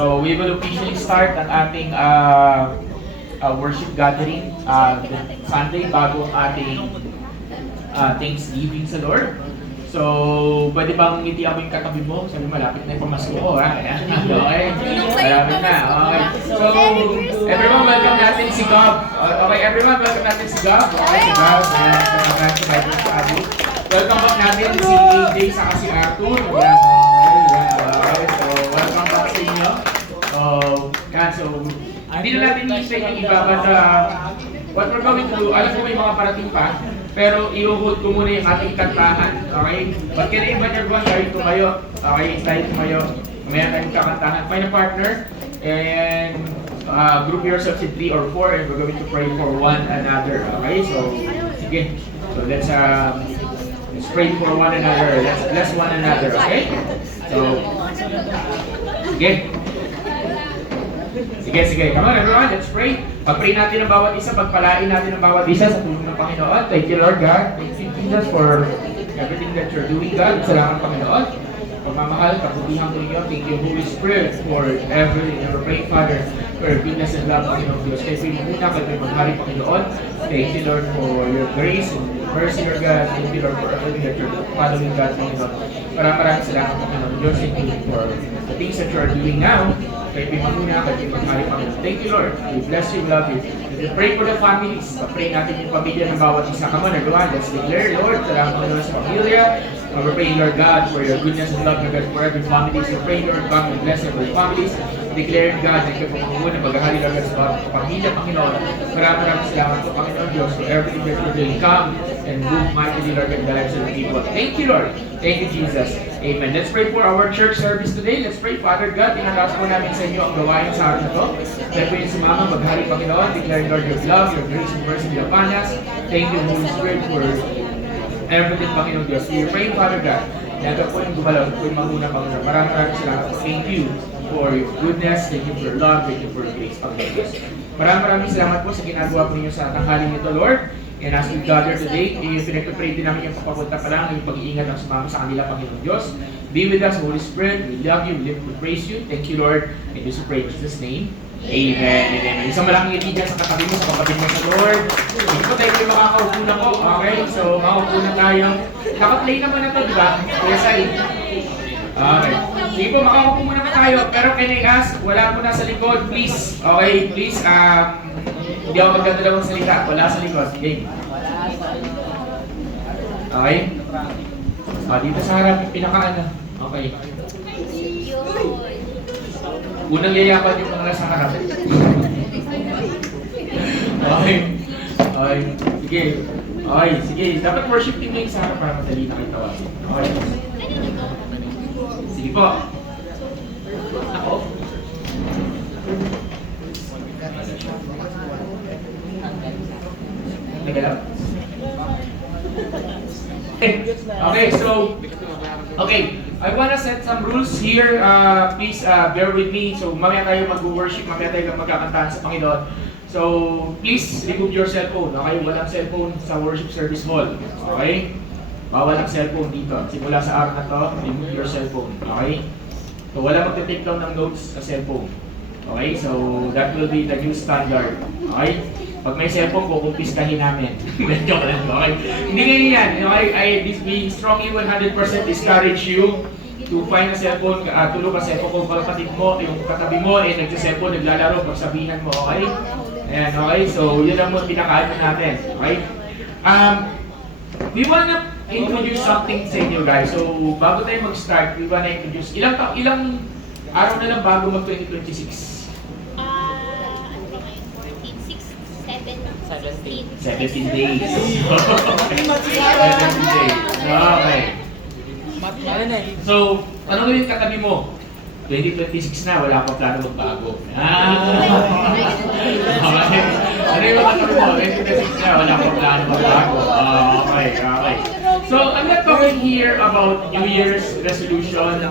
So we will officially start ang ating worship gathering Sunday bago ang ating Thanksgiving sa Lord. So, pwede bang ngitian mo yung katabi mo? Sabi malapit na yung pamasko ko, ha? Ayan. Okay? Malapit na. Okay. So, everyone, welcome natin si Gob. Okay, everyone, welcome natin si Gob. Okay, si Gob. Ayan, kasamahan si Bible sa Abo. Welcome back natin si AJ saka si Arthur. Ayan. Okay, so, welcome back sa inyo. So, hindi na natin i-stay yung iba, but what we're going to do, alam ko may mga parating pa, pero i-hold ko muna yung ating kantahan, okay? But can I invite everyone, tayo tumayo, okay? Tayo tumayo, mamaya tayong kakantahan. Find a partner, and group yourselves in 3 or 4, and we're going to pray for one another, okay? So, sige. So, let's pray for one another. Let's bless one another, okay? So, sige. Sige. Come on everyone, let's pray. Pag-pray natin ang bawat isa, pagpalain natin ang bawat isa sa tulong ng Panginoon. Thank you Lord God. Thank you Jesus for everything that you're doing God. Salamat Panginoon. Pagmamahal, kaputihan ko ninyo. Thank you Holy Spirit for everything. We're praying Father for your goodness and love Panginoon Diyos. Kaya pray muna kayo maghari Panginoon. Thank you Lord for your grace and mercy Lord God. Thank you Lord for everything that you're following God Panginoon. Maraming salamat Panginoon Diyos. Thank you for the things that you're doing now. Kay Pimaguna, kay Pimagmari Panginoon. Thank you, Lord. We bless you, we love you. We pray for the families. Pray natin yung pamilya ng bawat isa. Come on, everyone. Let's declare, Lord, salamat Panginoon sa pamilya. We're praying, Lord God, for your goodness and love, Lord God, for every family. So pray, Lord God, we bless every families. Declare, God, na ikaw pangunguna, maghahali, Lord God, sa bawat pamilya, Panginoon. Maraming salamat po, Panginoon Diyos, for everything that you're doing. Come and move mightily, Lord, in the lives of the people. Thank you, Lord. Thank you, Jesus. Amen. Let's pray for our church service today. Let's pray, Father God, tinataas po namin sa inyo ang gawain sa araw na ito. Kaya po yung sumama, maghari Panginoon, declare, Lord, your love, your grace, and mercy upon us. Thank you, Holy Spirit, for everything, Panginoon Diyos. We pray, Father God, na ito po yung gumalaw, ito po yung mahuna, Panginoon. Maraming salamat po. Thank you for your goodness, thank you for your love, thank you for your grace, Panginoon Diyos. Maraming salamat po sa ginagawa po ninyo sa tanghaling nito, Lord. And as we gather today, pinag-pray din namin yung papapunta pa lang, yung pag-iingat ng sumama sa kanila, Panginoon Diyos. Be with us, Holy Spirit. We love you, we praise you. Thank you, Lord. And we pray in Jesus' name. Amen. Amen. Isang malaking ngiti dyan sa katabi mo, sa kapatid mo sa Lord. Hindi po tayo makakaupo na po. Okay? So, makaupo na tayo. Naka-play naman na to, di ba? Yes, I. Okay. Sige po, makakaupo muna na tayo. Pero can I ask, wala po na sa likod, please. Okay, please. Hindi ako magdadalawang salita. Wala sa likod. Sige. Okay? Dito sa harap, yung pinaka-ano. Okay. Unang yayapan yung mga nasa harap. Okay. Okay. Sige. Okay, sige. Dapat worship team na yung sa harap para madali na kayo tawagin. Okay. Sige po. Ako. Nagalaw. Okay, so, I wanna set some rules here. Please bear with me. So, mamaya tayo mag-worship, mamaya tayo magkakantahan sa Panginoon. So, please remove your cellphone. Okay, walang cellphone sa worship service hall. Okay? Bawal ang cellphone dito. Simula sa araw na to, remove your cellphone. Okay? So, wala magte-take down ng notes sa cellphone. Okay? So, that will be the new standard. Okay? Pag may cellphone, kukumpiskahin namin. Joke lang, okay? Hindi ngayon yan. We strongly 100% discourage you to find a cellphone, tulog ka cellphone kung kapatid mo, yung katabi mo, nagsa-cellphone, naglalaro, pagsabihan mo, okay? Ayan, okay? So, yun ang pinakaano natin, okay? We wanna introduce something sa inyo, guys. So, bago tayo mag-start, we wanna introduce, ilang araw na lang bago mag-2026? 17 days. 17 days. Okay. So, ano yung katabi mo? 2026 na, wala pa plano magbago. Okay. Ano yung katabi mo? 2026 na, wala pa plano magbago. Okay. So, I'm not talking here about New Year's resolution.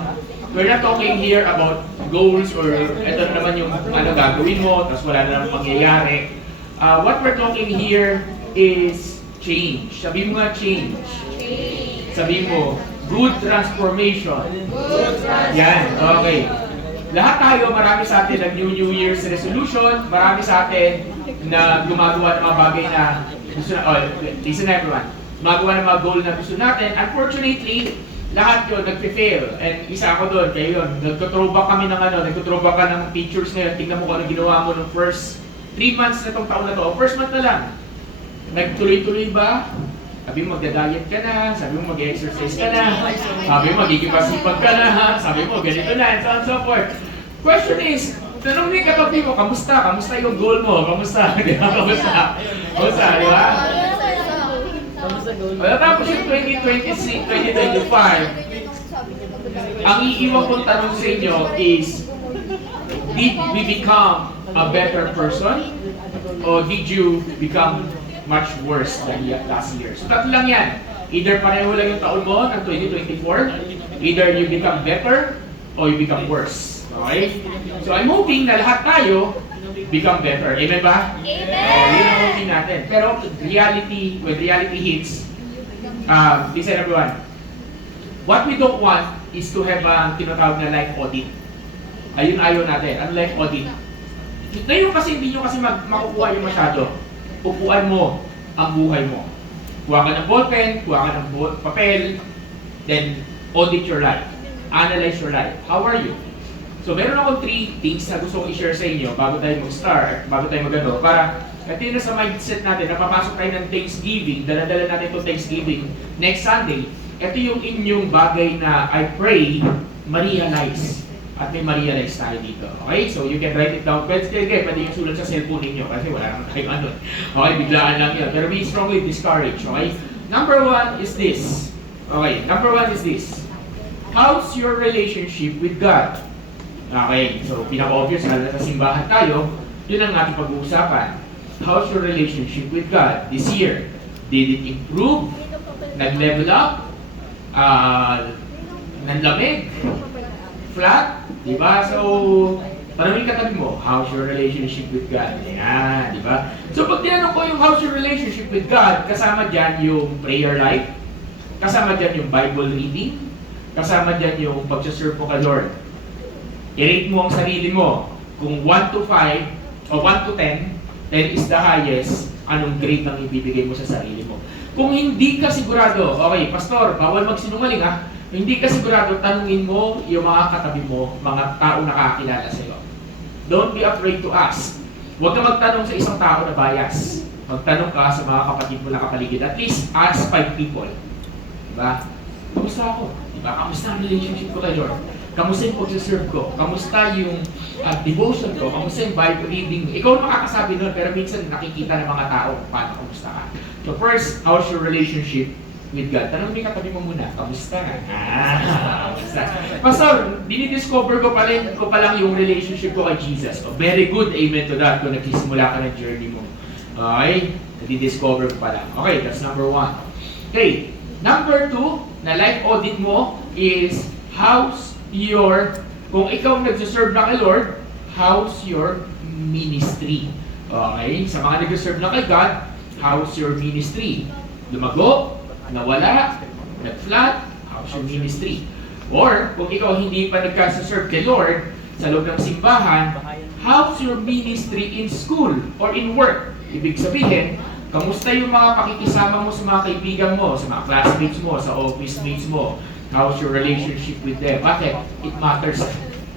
We're not talking here about goals or ito naman yung ano gagawin mo, tapos wala na naman mangyayari. What we're talking here is change. Sabi mo nga change. Sabi mo, good transformation. Yan, okay. Lahat tayo, marami sa atin nag New Year's resolution, marami sa atin na gumagawa ng mga bagay na gusto na, listen everyone, gumagawa ng mga goal na gusto natin. Unfortunately, lahat yun nagpe-fail. And isa ako doon, kayo yun, nagtutrowback kami ng nagtutrowback ka ng pictures ngayon, tingnan mo kung ano ginawa mo ng first 3 months na itong taon na to, o first month na lang. Nagtuloy-tuloy ba? Sabi mo magda-diet ka na, sabi mo mag-exercise ka na, sabi mo magiging masipag ka na, sabi mo ganito na, and so on and so forth. Question is, tanong mo yung katabi mo, kamusta? Kamusta yung goal mo? Kamusta? Di ba? Kamusta? Kamusta? Di ba? Tapos yung 2026, 2025, ang iiwan kong tanong sa inyo is, did we become a better person? Or did you become much worse than last year? So tatlo lang yan. Either pareho lang yung taon mo ng 2024, either you become better, or you become worse. Okay? So I'm hoping na lahat tayo become better. Amen ba? Amen! Yun ang hoping natin. Pero reality, when reality hits, listen everyone, what we don't want is to have a tinatawag na life audit. Ayun ayaw natin, ang life audit. Ngayon kasi hindi nyo kasi makukuha yung masyado. Upuan mo ang buhay mo. Kuha ka ng ballpen, kuha ka ng papel, then audit your life. Analyze your life. How are you? So meron akong 3 things na gusto kong i-share sa inyo bago tayo mag-start, bago tayo mag-ano, para kasi na sa mindset natin, napapasok tayo ng Thanksgiving, dala-dala natin itong Thanksgiving next Sunday. Ito yung inyong bagay na I pray, ma-realize. At may ma-realize tayo dito. Okay? So you can write it down. Pwede yung sulat sa cellphone ninyo kasi wala naman tayong ano. Okay? Biglaan lang yun. Pero we strongly discourage. Okay? Number 1 is this. Okay? Number 1 is this. How's your relationship with God? Okay? So pinaka-obvious, lalo sa simbahan tayo, yun ang ating pag-uusapan. How's your relationship with God this year? Did it improve? Nag-level up? Nanlamig? Flat? Diba? So, tanongin katabi mo, how's your relationship with God? Yan, diba? So, pag tinanong ko yung how's your relationship with God, kasama dyan yung prayer life, kasama dyan yung Bible reading, kasama dyan yung pag-serve mo kay Lord. I-rate mo ang sarili mo. Kung 1 to 5, o 1 to 10, 10 is the highest, anong grade ang ibibigay mo sa sarili mo? Kung hindi ka sigurado, okay, pastor, bawal magsinungaling ha, hindi ka sigurado, tanungin mo yung mga katabi mo, mga tao nakakilala sa iyo. Don't be afraid to ask. Huwag ka magtanong sa isang tao na bias. Magtanong ka sa mga kapatid mo na kapaligid. At least ask 5 people. Diba? Kamusta ako? Diba? Kamusta ang relationship ko kay Lord? Kamusta yung pag-serve ko? Kamusta yung devotion ko? Kamusta yung Bible reading? Ikaw ang makakasabi nun, pero minsan nakikita ng mga tao paano kamusta ka. So first, how's your relationship with God? Tanong mo yung katabi mo muna, kamusta? Kamusta? Pastor, dinidiscover ko pa lang yung relationship ko kay Jesus. Oh, very good, amen to that, kung nagsisimula ka ng journey mo. Okay? Dinidiscover ko pa lang. Okay, that's number 1. Okay, number 2, na life audit mo is, how's your, kung ikaw nagsiserve na kay Lord, how's your ministry? Okay, sa mga nagsiserve na kay God, how's your ministry? Lumago? Nawala, nag-flat, how's your ministry? Or, kung ikaw hindi pa nagkasa-serve kay Lord sa loob ng simbahan, how's your ministry in school or in work? Ibig sabihin, kamusta yung mga pakikisama mo sa mga kaibigan mo, sa mga classmates mo, sa office mates mo? How's your relationship with them? Bakit? It matters.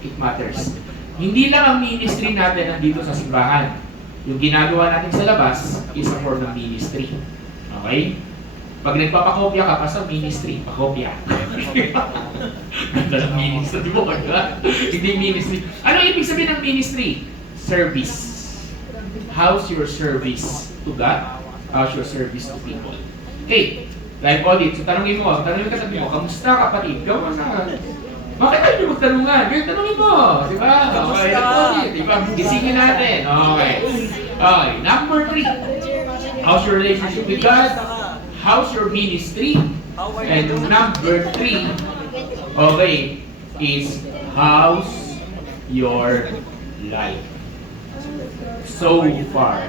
It matters. Hindi lang ang ministry natin nandito sa simbahan. Yung ginagawa natin sa labas is a form ng ministry. Okay? Pag nagpapakopya ka, basta ministry, pakopya. Ganda ng ministry mo, diba? Hindi ministry. Ano ibig sabihin ng ministry? Service. How's your service to God? How's your service to people? Okay, life audit. So tanongin mo ka sabi mo, kamusta kapatid? Kamusta? Bakit tayo nyo magtanungan? Kaya tanongin mo, di ba? Okay, life audit, di ba? Gisingin natin. Okay. Okay, number 3. How's your relationship with God? How's your ministry? And number 3, okay, is how's your life so far?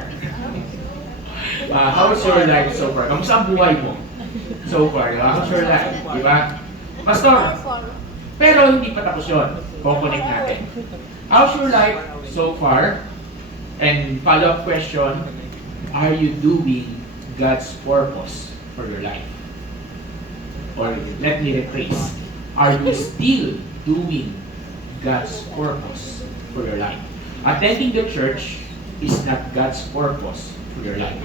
How's your life so far? Kamusta ang buhay mo so far? Diba? How's your life? Diba? Pastor, pero hindi pa tapos yun. Kukonect natin. How's your life so far? And follow-up question, are you doing God's purpose for your life? Or let me rephrase, are you still doing God's purpose for your life? Attending the church is not God's purpose for your life.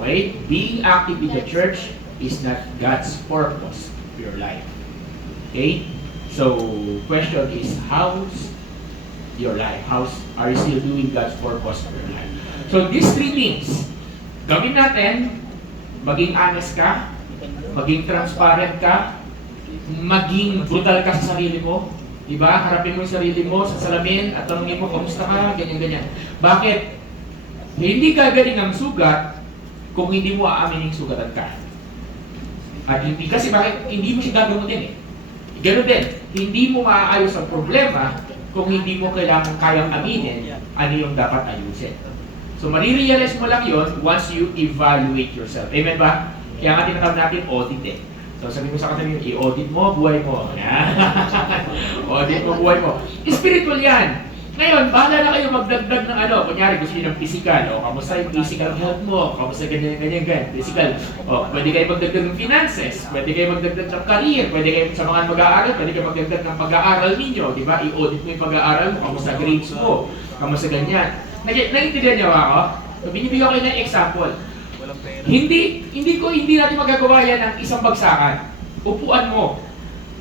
Okay? Being active in the church is not God's purpose for your life. Okay? So, question is, how's your life? Are you still doing God's purpose for your life? So, these three things, gawin natin, maging honest ka, maging transparent ka, maging brutal ka sa sarili mo. Diba? Harapin mo yung sarili mo sa salamin at tanungin mo, kamusta ka? Ganyan-ganyan. Bakit? Hindi gagaling ang sugat kung hindi mo aaminin sugatan ka. At hindi, kasi bakit? Hindi mo siya gagamutin eh. Ganun din, hindi mo maaayos ang problema kung hindi mo kayang aminin ano yung dapat ayusin. So, marirealize mo lang yon once you evaluate yourself. Amen ba? Kaya nga tinatawag natin audit eh. So, sabi ko sa katabi, i-audit mo buhay mo. Audit mo buhay mo. Spiritual yan. Ngayon, bahala na kayo magdagdag ng ano. Kunyari, gusto niyo ng physical. O, kamusta yung physical health mo? Kamusta ganyan. Physical. O, pwede kayo magdagdag ng finances. Pwede kayo magdagdag ng career. Pwede kayo sa mga mag-aaral. Pwede kayo magdagdag ng pag-aaral ninyo. Di ba? I-audit mo yung pag-aaral mo. Kamusta grades mo? Kamusta ganyan. Naiintindihan niyo ako? So, binibigyan ko ng example. Hindi natin magagawa yan ng isang bagsakan. Upuan mo.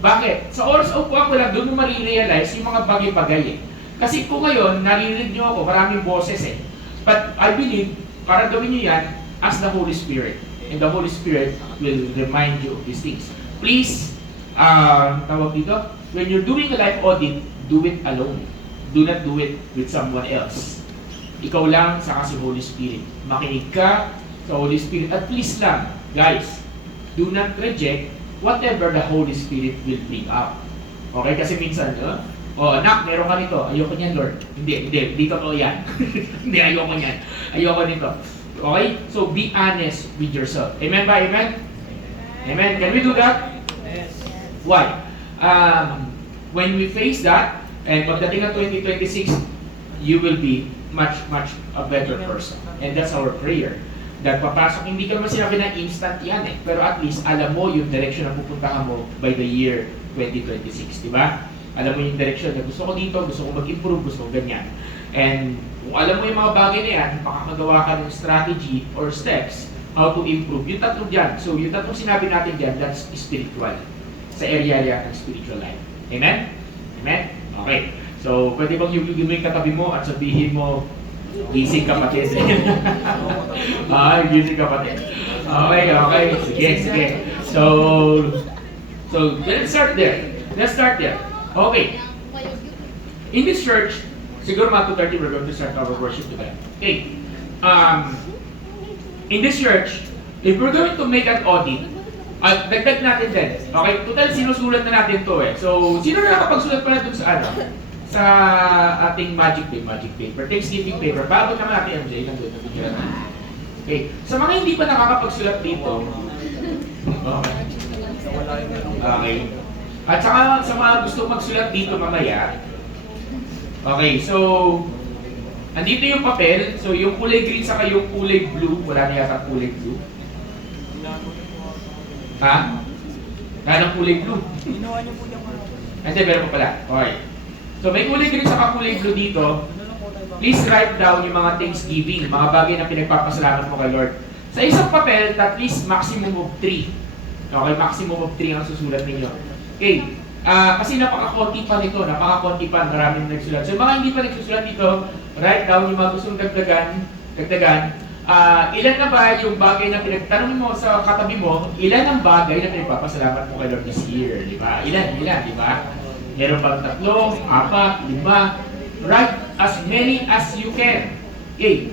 Bakit? Sa oras upuan mo lang, doon mo marirealize yung mga bagay-bagay eh. Kasi kung ngayon, naririnig nyo ako, maraming boses eh. But I believe, para gawin nyo yan as the Holy Spirit. And the Holy Spirit will remind you of these things. Please, tawag dito, when you're doing a life audit, do it alone. Do not do it with someone else. Ikaw lang, saka si Holy Spirit. Makinig ka sa Holy Spirit. At please lang, guys, do not reject whatever the Holy Spirit will bring up. Okay? Kasi minsan, anak, meron ka nito. Ayoko niyan, Lord. Hindi ka po yan. Hindi, ayoko niyan. Ayoko nito. Okay? So, be honest with yourself. Amen ba? Amen? Amen? Can we do that? Yes. Why? When we face that, and pagdating ng 2026, you will be much a better person. And that's our prayer. That papasok, hindi ka naman sinabi na instant yan eh. Pero at least, alam mo yung direction na pupuntahan mo by the year 2026. Diba? Alam mo yung direction na gusto ko dito, gusto ko mag-improve, gusto ko ganyan. And kung alam mo yung mga bagay na yan, makakagawa ka ng strategy or steps how to improve. Yung tatlong dyan. So yung tatlong sinabi natin dyan, that's spiritual. Sa area ng spiritual life. Amen? Amen? Okay. So pwede bang yung katabi mo at sabihin mo, gising kapatid. Gising kapatid. Okay. Sige. So let's start there. Okay. In this church, siguro mga 2:30 we're going to start our worship today. Okay. In this church, if we're going to make an audit, dagdag natin din. Okay? Total, sinusulat na natin to eh. So, sino na nakapagsulat pa na dun sa ano? Sa ating magic paper, Thanksgiving paper. Bago naman natin MJ, nandun na bigyan natin. Okay. Sa mga hindi pa nakakapagsulat dito, okay. At saka sa mga gusto magsulat dito mamaya, okay, so, andito yung papel, so yung kulay green saka yung kulay blue, wala na yata kulay blue. Ha? Ganang kulay blue? Ginawa niyo po yung Hindi, meron pa pala. Okay. So may kulay green saka kulay blue dito. Please write down yung mga Thanksgiving, mga bagay na pinagpapasalamat mo kay Lord. Sa isang papel, at least maximum of 3. Okay, maximum of 3 ang susulat ninyo. Okay, kasi napaka-konti pa nito, maraming nagsulat. So mga hindi pa nagsusulat dito, write down yung mga gustong dagdagan. Ilan na ba yung bagay na pinagtanong mo sa katabi mo, ilan ang bagay na pinagpapasalamat mo kay Lord this year, di ba? Ilan, di ba? Meron bang 3, 4, 5, write as many as you can. Okay,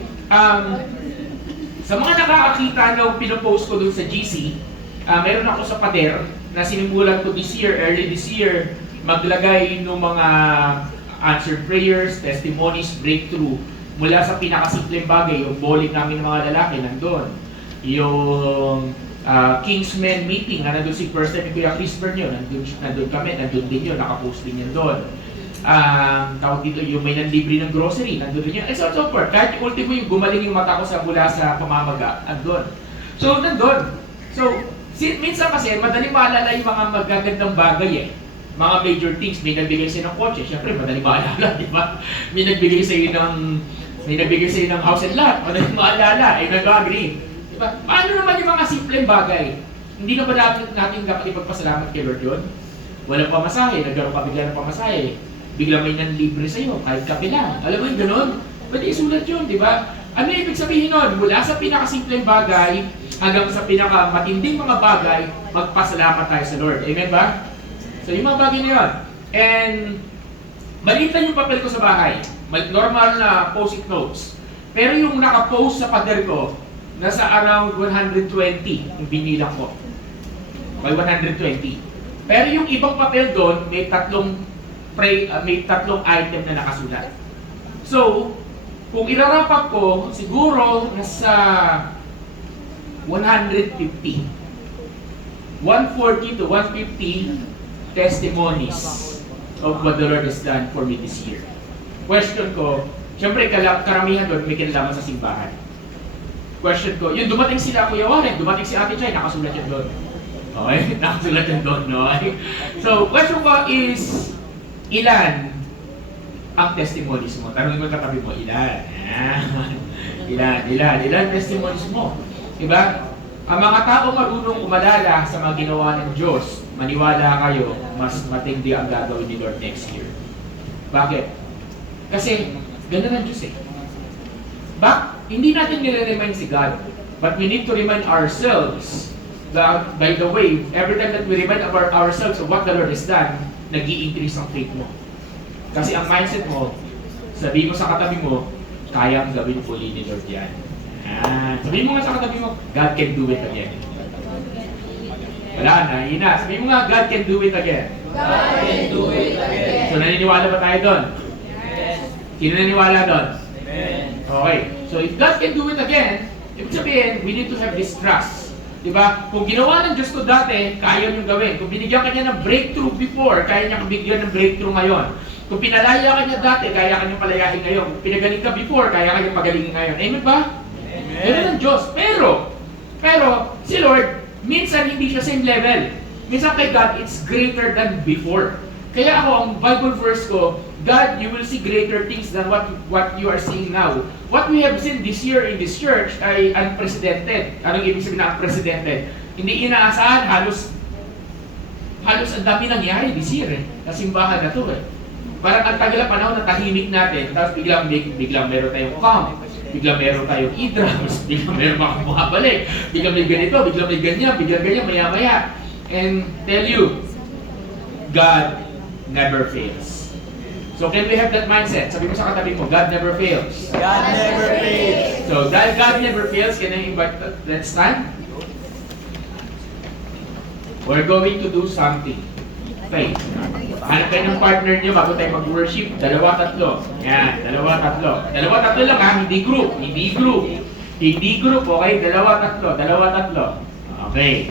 sa mga nakakakita nung pinopost ko dun sa GC, meron ako sa pader na sinimulan ko early this year, maglagay ng mga answered prayers, testimonies, breakthrough, mula sa pinakasimpleng bagay, yung bowling namin ng mga lalaki, nandun. Yung Kingsmen meeting, na nandun si first time ni Kuya Chris Bernyo, nandun din yun, nakapost din yun doon. tawag dito, yung may nanlibre ng grocery, nandun yun, and so on and so forth. Kahit yung ultimo yung gumaling yung mata ko mula sa pamamaga, andun. So, nandun. So, minsan kasi, madaling maalala yung mga magagandang bagay eh. Mga major things, may nagbigay sa'yo ng kotse, syempre, madaling maalala, di ba? May nagbigay sa'yo ng house and lot, madaling maalala, nag-agree. Di ba? Paano naman yung mga simpleng bagay? Hindi na ba natin dapat ipagpasalamat kay Lord yun? Walang pamasahe, nagkaroon ka bigla ng pamasahe. Bigla may nanlibre sa'yo, kahit kape lang. Alam mo yung ganun? Pwede isulat yun, di ba? Ano yung ibig sabihin nun? Mula sa pinakasimpleng bagay hanggang sa pinakamatinding mga bagay, magpasalamat tayo sa Lord. Amen ba? So yung mga bagay na yun. And maliit lang yung papel ko sa bahay. Normal na post-it notes. Pero yung nakapost sa pader ko, nasa around 120 yung binilang ko. May 120. Pero yung ibang papel doon, may tatlong item na nakasulat. So, kung irarapat ko, siguro nasa 150. 140 to 150 testimonies of what the Lord has done for me this year. Question ko, syempre karamihan doon may kinalaman sa simbahan. Question ko, yung dumating sila Kuya Warren, dumating si Ate Chay, nakasulat yan doon. Okay? Nakasulat yan doon, no? So, question ko is, ilan ang testimonies mo? Tanongin mo katabi mo, ilan? Ilan testimonies mo? Diba? Ang mga tao marunong umalala sa mga ginawa ng Diyos, maniwala kayo, mas matindi ang gagawin ni Lord next year. Bakit? Kasi, ganda ng Diyos eh. Hindi natin nire-remind si God, but we need to remind ourselves that, by the way, every time that we remind ourselves of what the Lord has done, nag-i-increase ang faith mo. Kasi ang mindset mo, sabihin mo sa katabi mo, kayang gawin fully ni Lord yan. Sabihin mo nga sa katabi mo, God can do it again. Wala na, yun na. Sabihin mo nga, God can do it again. God can do it again. So naniniwala ba tayo doon? Yes. Sino naniniwala doon? Amen. Okay. So if God can do it again, ibig sabihin, we need to have this trust. Diba? Kung ginawa ng Diyos to dati, kaya niyong gawin. Kung binigyan ka niya ng breakthrough before, kaya niya bigyan ng breakthrough ngayon. Kung pinalaya ka niya dati, kaya ka niyang palayain ngayon. Kung pinagaling ka before, kaya ka niyang pagalingin ngayon. Amen ba? Amen. Ganun ang Diyos. Pero, si Lord, minsan hindi siya same level. Minsan kay God, it's greater than before. Kaya ako, ang Bible verse ko, God, you will see greater things than what you are seeing now. What we have seen this year in this church ay unprecedented. Anong ibig sabihin na unprecedented? Hindi inaasahan, halos ang dami nangyari this year eh. Sa simbahan na to eh. Parang ang tagal na panahon na tahimik natin, tapos biglang meron tayong calm, biglang meron tayong e-drums, biglang meron mga bumabalik, biglang may ganito, biglang may ganyan, maya-maya. And tell you, God never fails. So can we have that mindset? Sabi mo sa katabi mo, God never fails. God never fails. So dahil God never fails, can I invite, let's stand? We're going to do something. Okay. Hanap kayo ng partner nyo bago tayo mag-worship. Dalawa, tatlo. Yan, dalawa, tatlo lang ha, hindi group. Hindi group, okay? Dalawa, tatlo. Okay,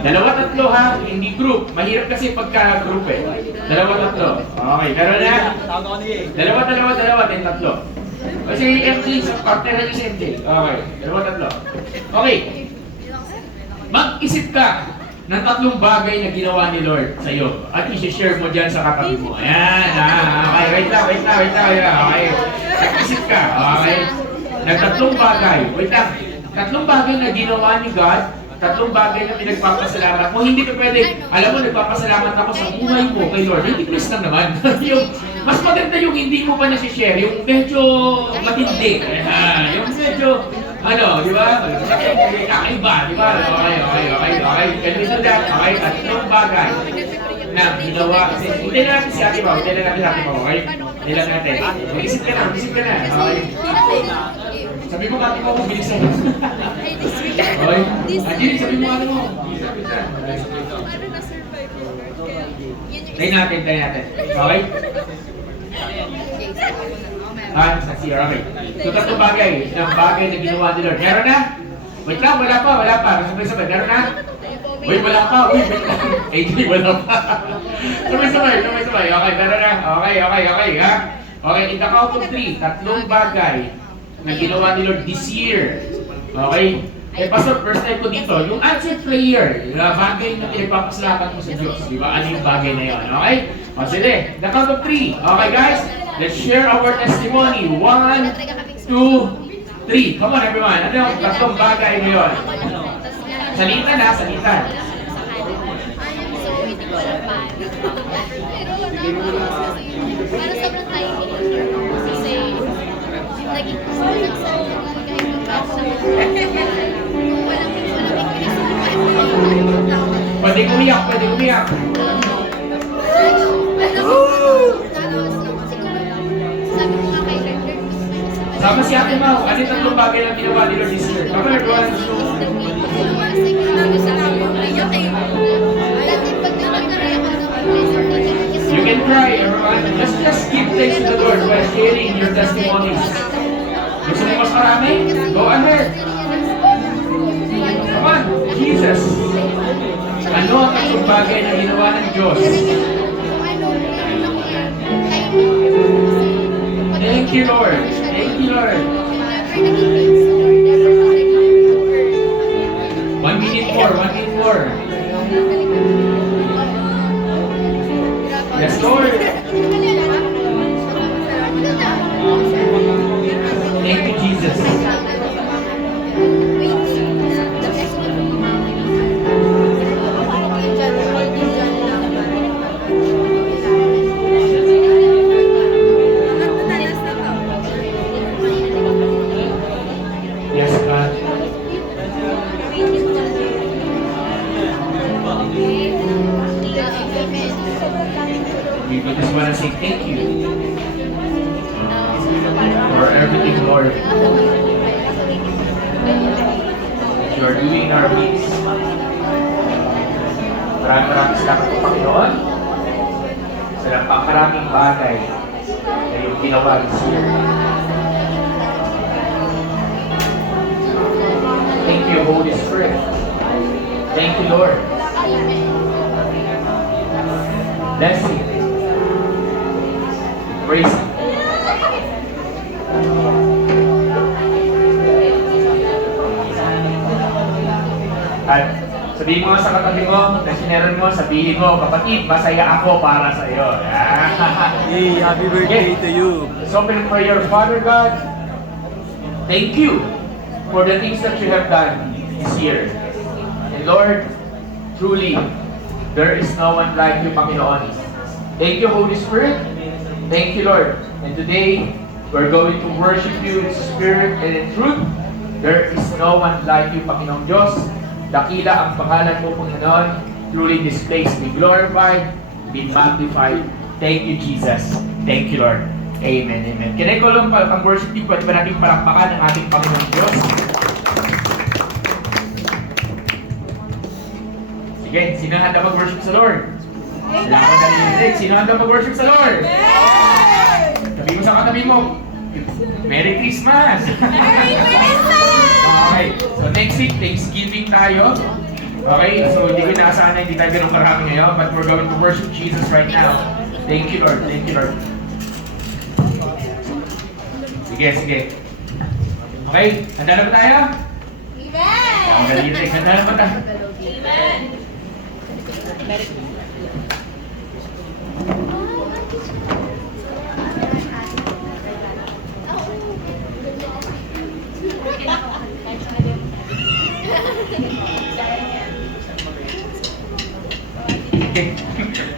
dalawa, tatlo ha, hindi group. Mahirap kasi pagka-group eh. Dalawa, tatlo. Okay, meron na? Dalawa, then tatlo. Kasi MJ, sa partner na si MJ. Okay, dalawa, tatlo. Okay, mag-isip ka ng tatlong bagay na ginawa ni Lord sa iyo. At i-share mo dyan sa katabi mo. Ayan, okay, wait lang. Okay, mag-isip ka, okay? Ng tatlong bagay, wait lang. Tatlong bagay na ginawa ni God, tatlong bagay na pinagpapasalamat mo. Hindi ka pwede, alam mo, nagpapasalamat ako sa buhay mo kay Lord. Hindi, please lang naman. Mas maganda yung hindi mo pa nasi-share, yung medyo matindi. Yung medyo, di ba? Kakaiba, di ba? Okay. Can we do that? Okay, tatlong bagay na ginawa. Hindi na natin si Ate Pao, okay? Hindi lang natin. Mag-isip ka na. Okay. Sabi mo kati mo, bilisan. Okay? Ajin, sabi mo ano mo. Bilisan. Try natin. Okay? Okay. So, tatlong bagay na ginawa ni Lord. Meron na? Wait lang, wala pa. Sabay. Meron na? Uy, wala pa. Uy, wait lang. AJ, wala pa. Sabay-sabay. Okay, tara na. Okay, ha? Okay, in the count of 3, tatlong bagay na ginawa ni Lord this year. Okay? Pastor, first time ko dito, yung answered prayer, yung bagay na pinagpapaslakan mo sa Diyos. Di ba? Ano yung bagay na yun? Okay? O, sige. In the count of 3. Okay, guys? Let's share our testimony. 1, 2, 3. Come on, everyone. Ano yung tatlong bagay na yun? Salita na, salita. Pero sobrang timing kasi naging walang sa Pwede umiyak. Sabi ko nga kay Lord, Sama si Ate Mau. Ano yung tatlong bagay na ginawa ni Lord this year? Come on, everyone. You can cry, everyone. Just give thanks to the Lord by sharing your testimonies. Gusto mo mas marami? Go ahead. Come on, Jesus. Ano ang tatlong bagay na ginawa ng Diyos? Thank you, Lord. Thank you, Lord. 1 minute more. Yes, Lord. Thank you, Jesus. Yes, God. We just want to say thank you for everything, Lord, that you are doing in our midst. Maraming salamat po, Panginoon, sa napakaraming bagay na iyong ginawa this year. Thank you, Holy Spirit. Thank you, Lord. Bless you. Praise you. At sabihin mo sa katabi mo, kasineron mo, sabihin mo, kapatid, masaya ako para sa iyo. Hey, happy birthday to you. So open prayer, Father God, thank you for the things that you have done this year. And Lord, truly, there is no one like you, Panginoon. Thank you, Holy Spirit. Thank you, Lord. And today, we're going to worship you in spirit and in truth. There is no one like you, Panginoon Diyos. Dakila ang pangalan mo, Panginoon. Truly, this place be glorified, be magnified. Thank you, Jesus. Thank you, Lord. Amen, amen. Kinay ko lang ang worship team, pwede ba natin palakpakan ng ating Panginoon Diyos? Sige, sino handa mag-worship sa Lord? Kailangan ko narinig. Sino handa mag-worship sa Lord? Sabi mo sa katabi mo, Merry Christmas! Okay, so next week, Thanksgiving tayo. Okay, so hindi ko inaasahan na hindi tayo ganun karami ngayon, but we're going to worship Jesus right now. Thank you, Lord. Thank you, Lord. Sige. Okay, handa na ba tayo? Ang galing. Handa na ba tayo?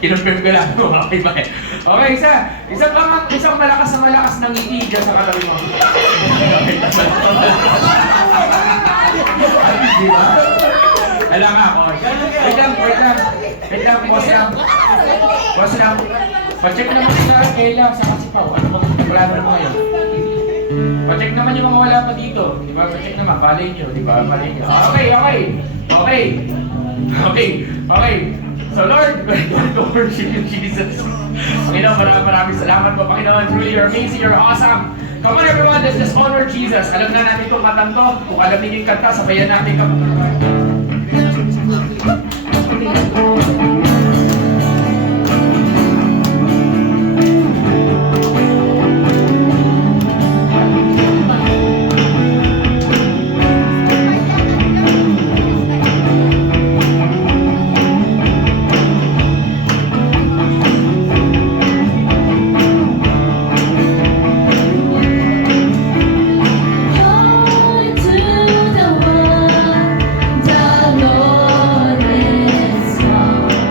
Kinonfirm ko lang. Okay ba? Okay, isang malakas ng ngiti dyan sa katabi mo. Di ba? Alam nga ako. Wait lang, boss lang. Pa-check naman sa Kayla, sa Kasipaw. Ano bang wala na naman ngayon? Pa-check naman yung mga wala pa dito. Di ba? Pa-check naman, balay nyo. Di ba? Balay nyo. Okay. So Lord, we're going to worship you, Jesus. Panginoon, maraming salamat po, Panginoon. Truly, you're amazing, you're awesome. Come on everyone, let's just honor Jesus. Alam na natin itong matang to. Kung alam niyo yung kanta, sabayan natin. Joy to the world, the Lord is come.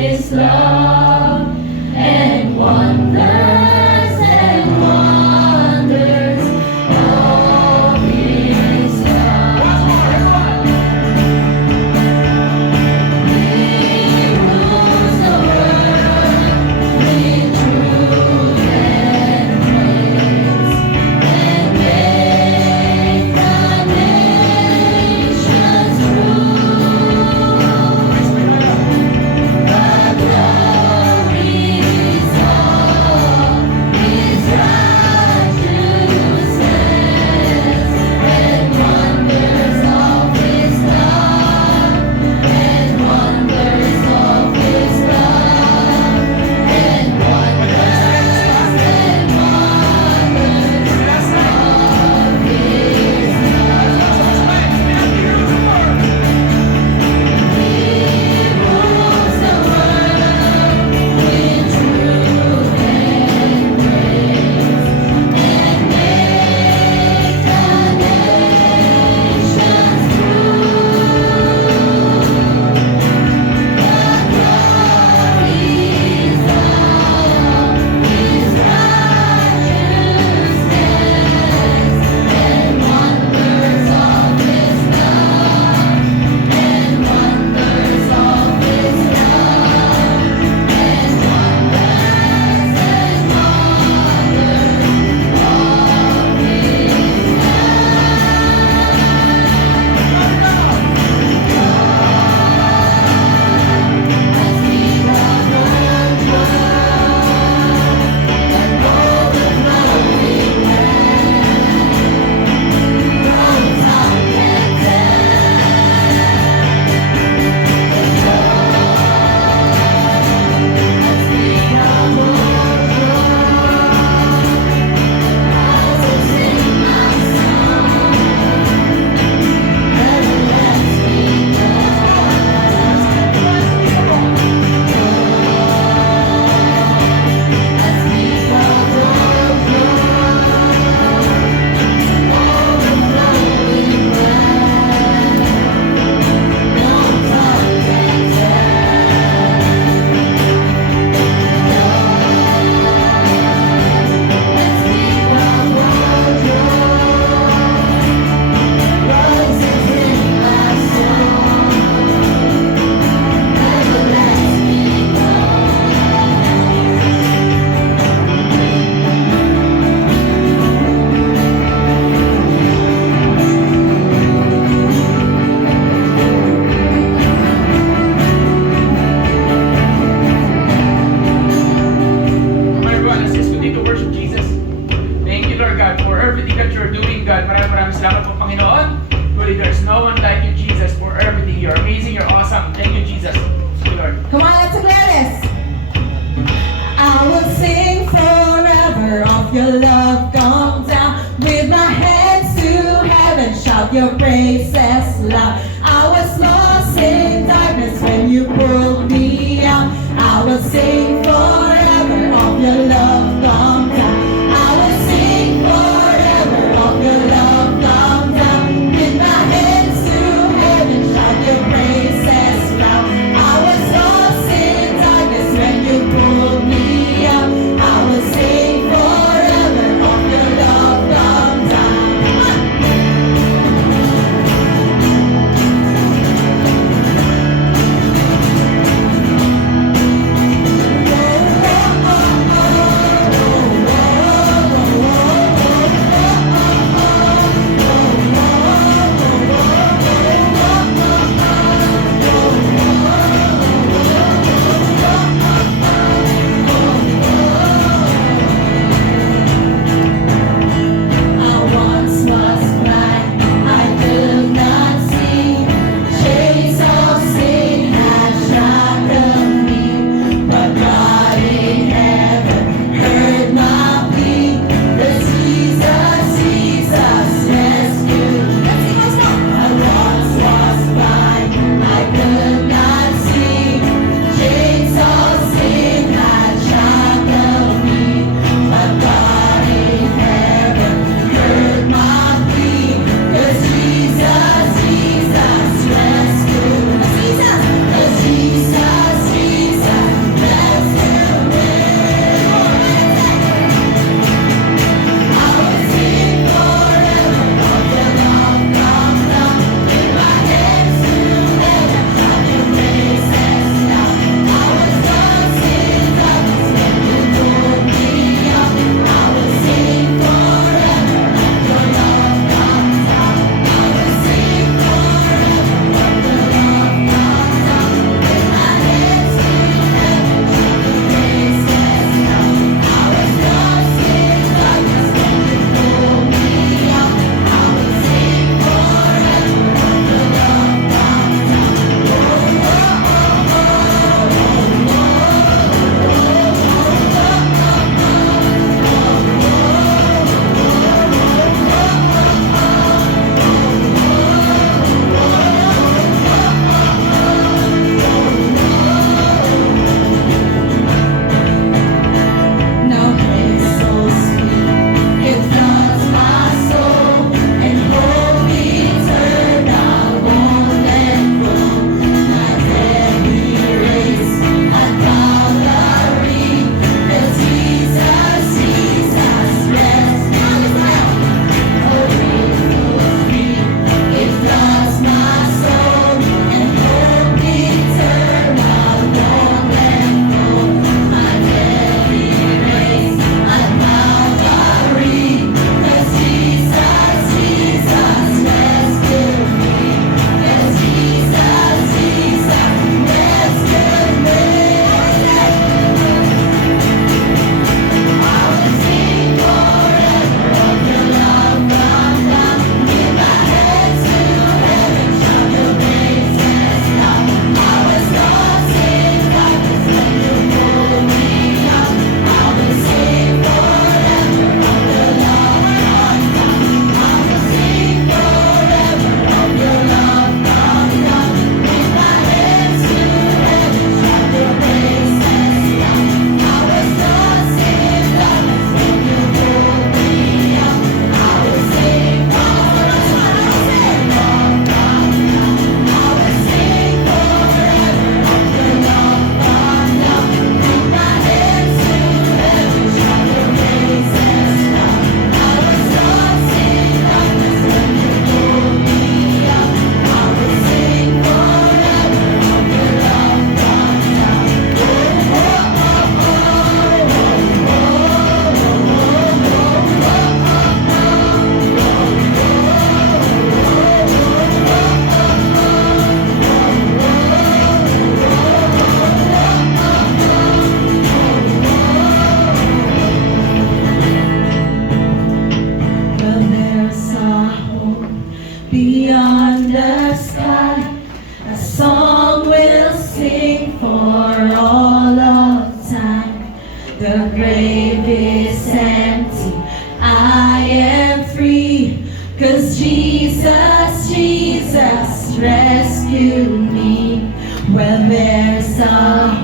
His love, and wonders of His love. Once more, everyone. He rules the world with truth and grace, and makes the nations rule. The glories of His righteousness, and wonders of His love, and wonders of His love, and wonders of His rules the world with truth and grace, and makes the nations rule. The glories of His righteousness, and wonders of His love, and wonders of His love, and wonders Come on, everyone, let's just continue to worship Jesus. Thank you, Lord God, for everything that you're doing, God. Maraming salamat po, Panginoon. Truly, there's no one like you, Jesus, for everything. You're amazing, you're awesome. Thank you, Jesus. Thank you, Lord. Come on, let's declare this. I will sing forever of your love. Come down with my hands to heaven. Shout your praises loud. I was lost in darkness when you pulled me out. I will sing forever of your love. Come down. I will sing forever of your love. Come down with my hands to heaven. Shout your praises loud. I was lost in darkness when you pulled me out. I will sing forever of your love. Come down.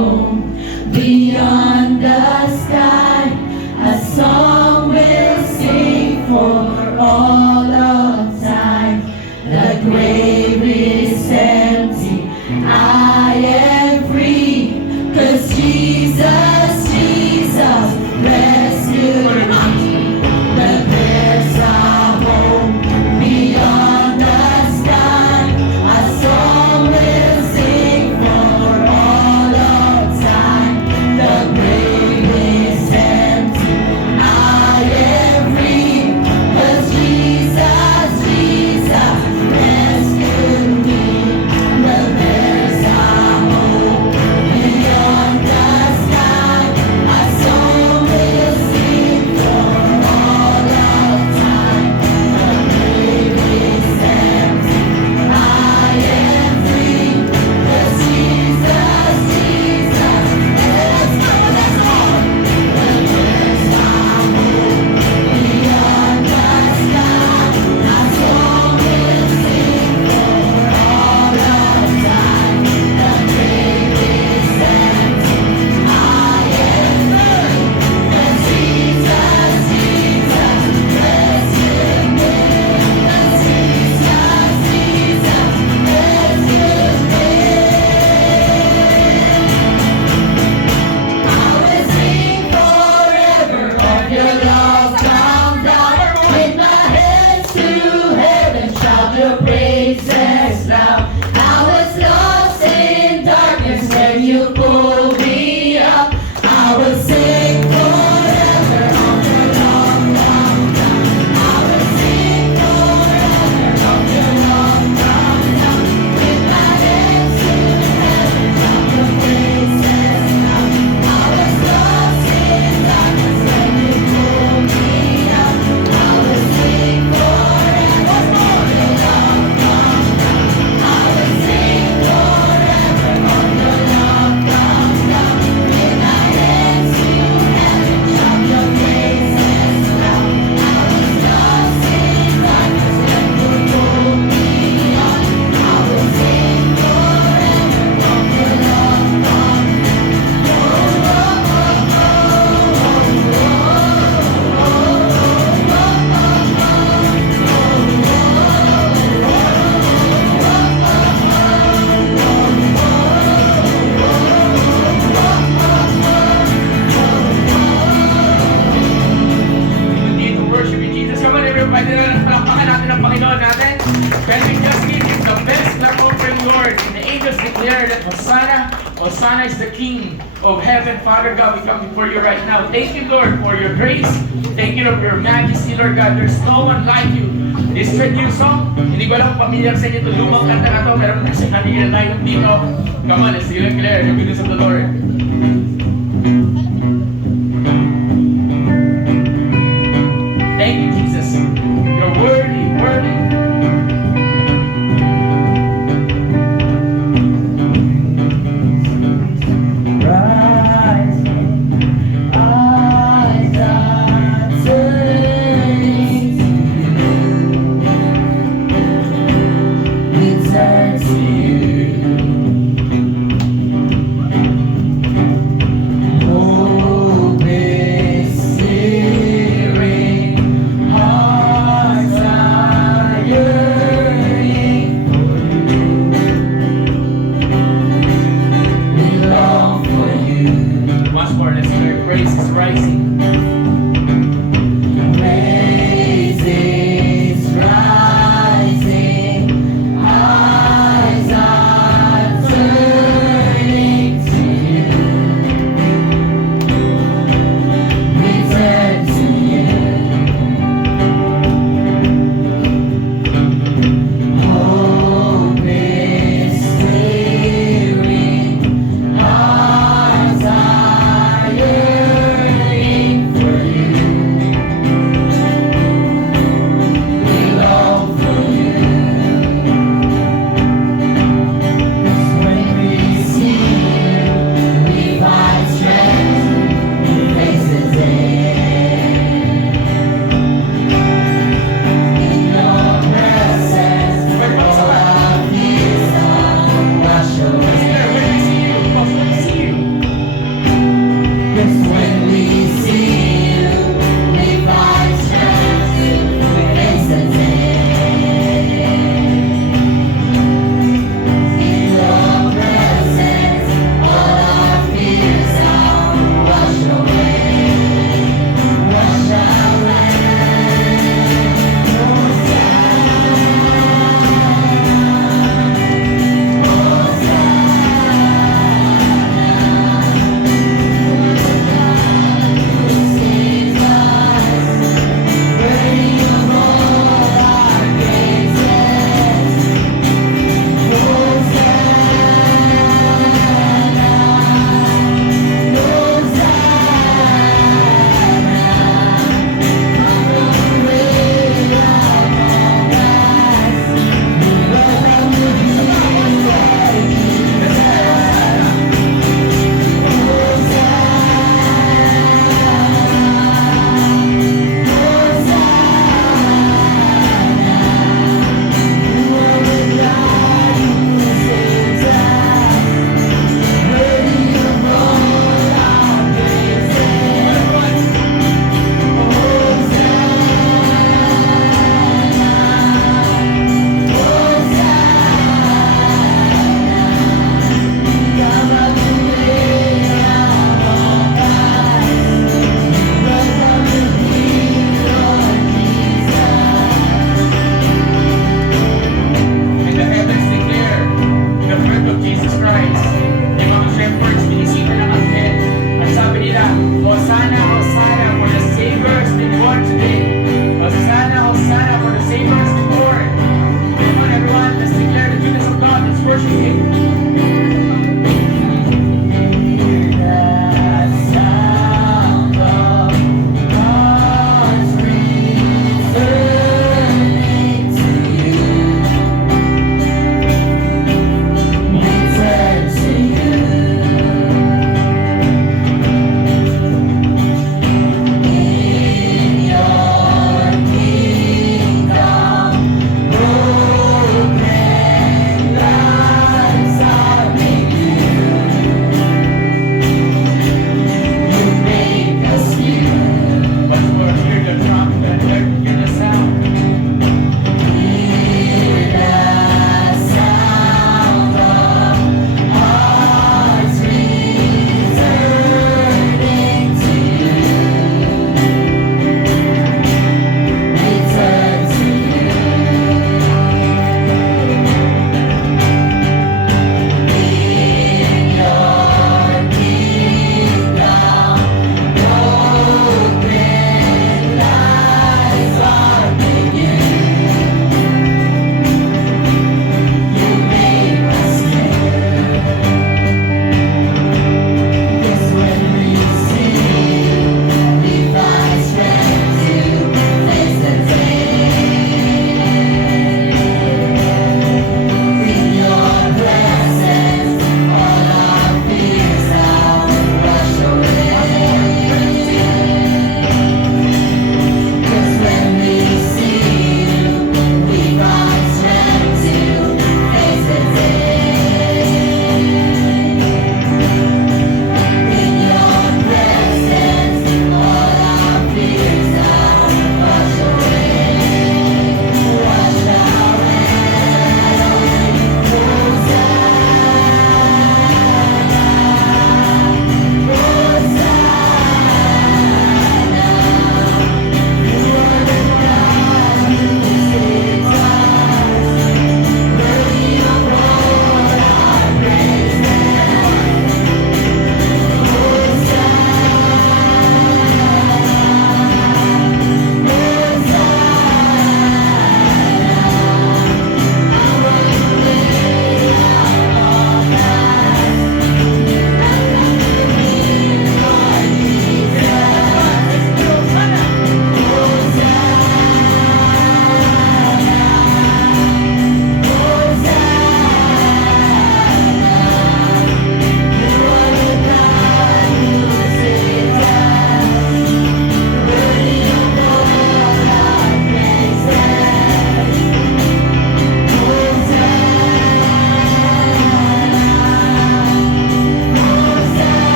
home beyond the sky. A song we'll sing for all of time. The grave is empty, I am free, 'cause Jesus, Jesus rescued me. But there's a home beyond the sky. A song we'll sing for all of time. The grave is empty, I am free, 'cause Jesus, Jesus rescued me. But there's a hope beyond the sky. A song we'll sing for all of time. The grave is empty, I am free, 'cause Jesus, Jesus rescued me. But there's a hope beyond the sky. A song we'll sing for all of time. The grave is empty, I am free, 'cause Jesus, Jesus rescued me. 'Cause Jesus, Jesus rescued me. I will sing forever of your love come down. With my hands to heaven, shout your praises loud. I was lost in darkness when you pulled me up. I will sing forever of your love come down. I will sing forever of your love come down. With my hands to heaven, shout your praises loud. I was lost in darkness when you pulled me up. I will sing forever of your love come down. I will sing forever of your love come down. With my hands to heaven, shout your praises loud. I was lost in darkness when you pulled me up. I will sing forever of your love come Continue to worship you, Jesus. Come on, everybody. Palakpakan natin ang Panginoon natin. Can we just give Him the best clap offering, Lord? And the angels declare that Hosanna, Hosanna is the King of heaven. Father God, we come before you right now. Thank you, Lord, for your grace. Thank you, Lord, for your majesty, Lord God. There's no one like you. This is a new song. Hindi ko alam kung familiar sa inyo ito. Lumang kanta na ito. Pero kasi kanina tayo dito. Come on, let's declare the goodness of the Lord. Thank you, Jesus. You're worthy, worthy. rising, eyes are turning to you. We turn to you. Hope is stirring, hearts are yearning for you. We long for you. Once more, let's hear praise is rising. Praise is rising, eyes are turning to you. We turn to you. Hope is stirring, hearts are yearning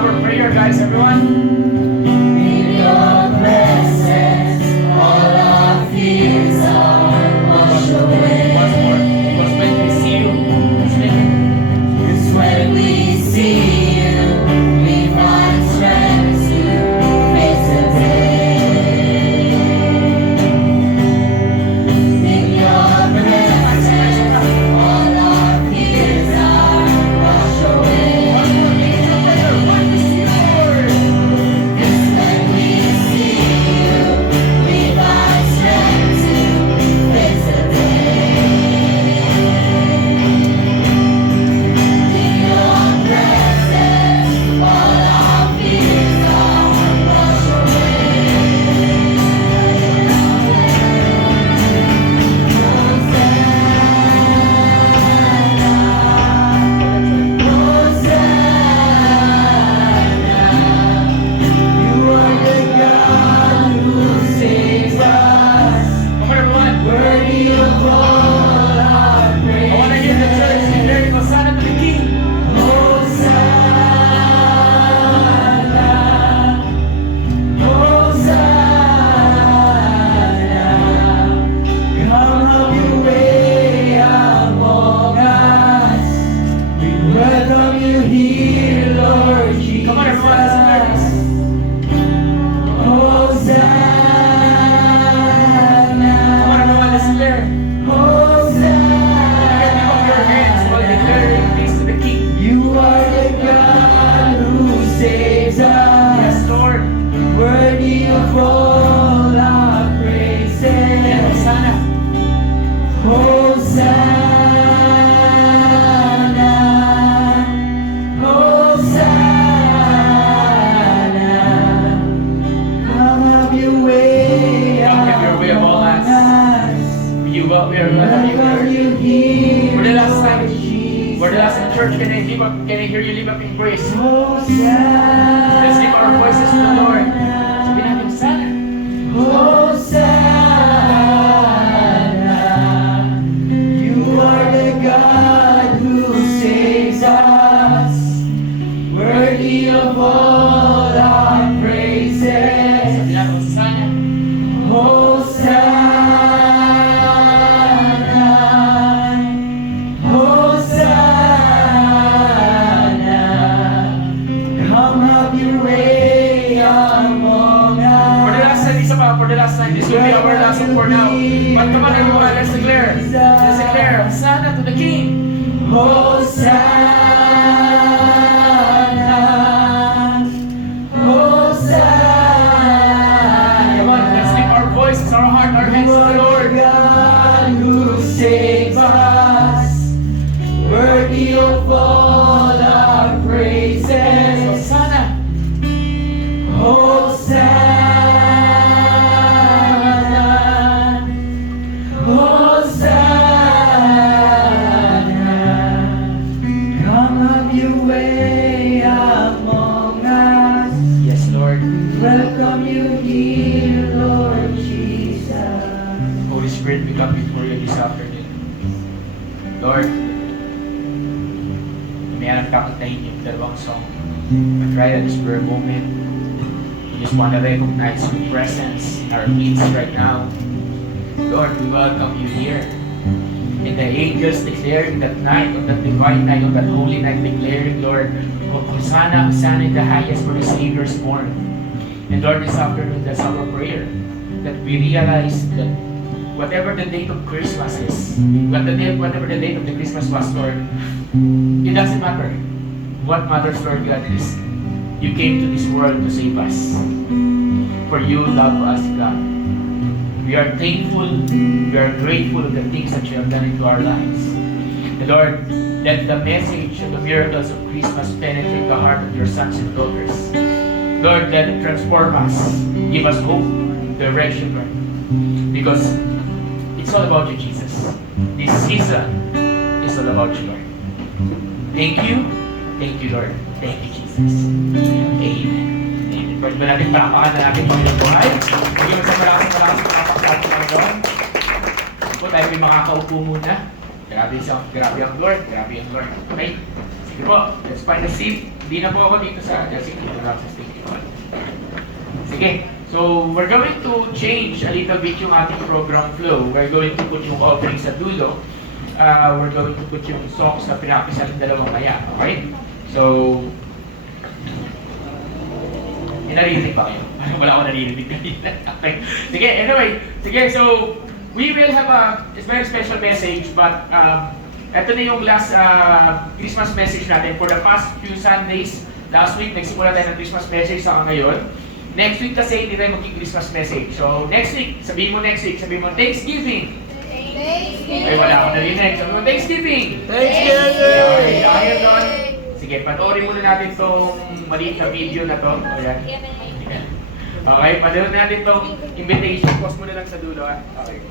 our prayer, guys, everyone. In your presence, all our fears are washed away. Once more. Because when we see you, It's when we see you, we find strength to face the day. In your presence, all our fears are washed away. It's when we see you, we find strength to face the day. In your presence, all our fears are washed away. You are the God who saves us, come on, everyone. worthy of all our I praise. want to hear the church declaring Hosanna to the King. Hosanna, Hosanna, come have your way among us. We welcome you here, Lord Jesus. Come on, everyone, let's declare this. Hosanna, Come on, everyone, let's declare. Hosanna. Lift up your hands while declaring this to the King. You are the God who saves Yes, us, Lord. worthy of all our And praises. Hosanna. Hosanna, Hosanna, come have your way Come have your way among among us. us. You will, we are welcome you Welcome here. you here, For the last time, Jesus. for the last time, church, can I hear you lift up in praise? Hosanna. Let's lift our voices to the Lord. Sabi natin, Hosanna. Hosanna, you are the God who saves us, worthy of all our praises. Sabi natin, Hosanna. Hosanna, Hosanna, come have your way among For the last us. time, isa pa, for the last time, this will be our last one for now. But come on, everyone, let's declare. Let's declare, Hosanna to the King. Hosanna, Hosanna. Come on, let's lift our voices, our heart, our hands You to are the the Lord. God who saves us, worthy of all our praises. Hosanna. Hosanna, Hosanna, come have your way among us. Yes, Lord. Welcome you here, Lord Jesus. Holy Spirit, we come before you this afternoon. Lord, mayroon kakantahin yung dalawang song. But right at this prayer moment, we just want to recognize your presence in our midst right now. Lord, we welcome you here. And the angels declaring that night, on that divine night, on that holy night, declaring, Lord, Hosanna, Hosanna in the highest, for the Savior is born. And Lord, this afternoon, that's our prayer. That we realize that whatever the date of Christmas is, whatever the date of the Christmas was, Lord, it doesn't matter. What matters, Lord God, is you came to this world to save us. For you love us, God. We are thankful, we are grateful of the things that you have done into our lives. And Lord, let the message and the miracles of Christmas penetrate the heart of your sons and daughters. Lord, let it transform us, give us hope, direction, Lord. Because it's all about you, Jesus. This season is all about you, Lord. Thank you, Lord. Thank you, Jesus. Amen. Pwede ba natin palakpakan na natin Panginoon buhay? Hindi mo sa malakas palakpakan Panginoon. Po tayo may makakaupo muna. Grabe ang Lord. Okay? Sige po, let's find a seat. Hindi na po ako dito sa Jessica. Sige. So, we're going to change a little bit yung ating program flow. We're going to put yung offering sa dulo. We're going to put yung songs na pinakisa ng dalawang maya. Okay? So, naririnig pa kayo? Wala ako naririnig kanina. Okay. Sige, anyway. Sige, so, we will have a very special message, but ito na yung last Christmas message natin. For the past few Sundays, last week, nagsimula tayo ng Christmas message sa ngayon. Next week kasi hindi tayo mag-Christmas message. So, next week, sabihin mo Thanksgiving. Ay, wala akong narinig. Sabihin mo Thanksgiving. Okay, ayaw doon. Sige, panoorin muna natin tong maliit na video na to. Ayan. Okay, panoorin natin tong invitation. Pause mo na lang sa dulo. Okay.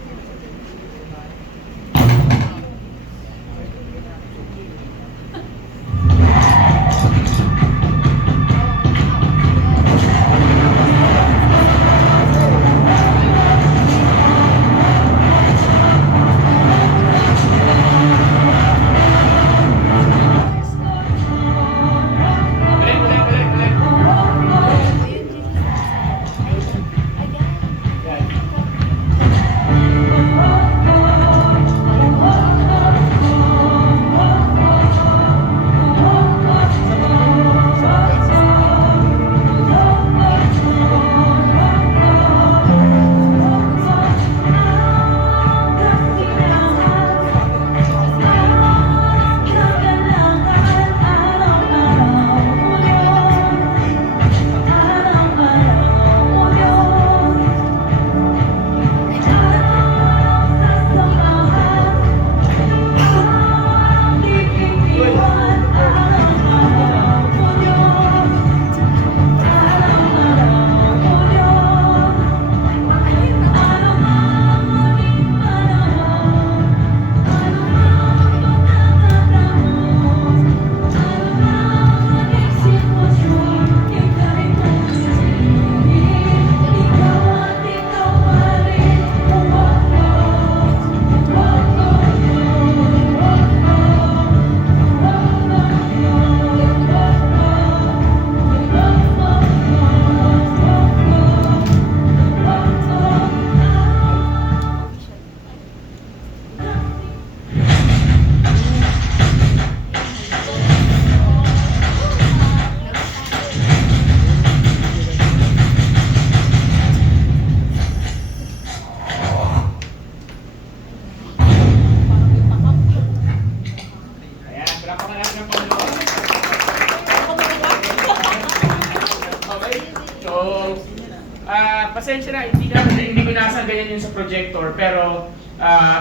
Pasensya na, hindi ko nasa ganyan yun sa projector, pero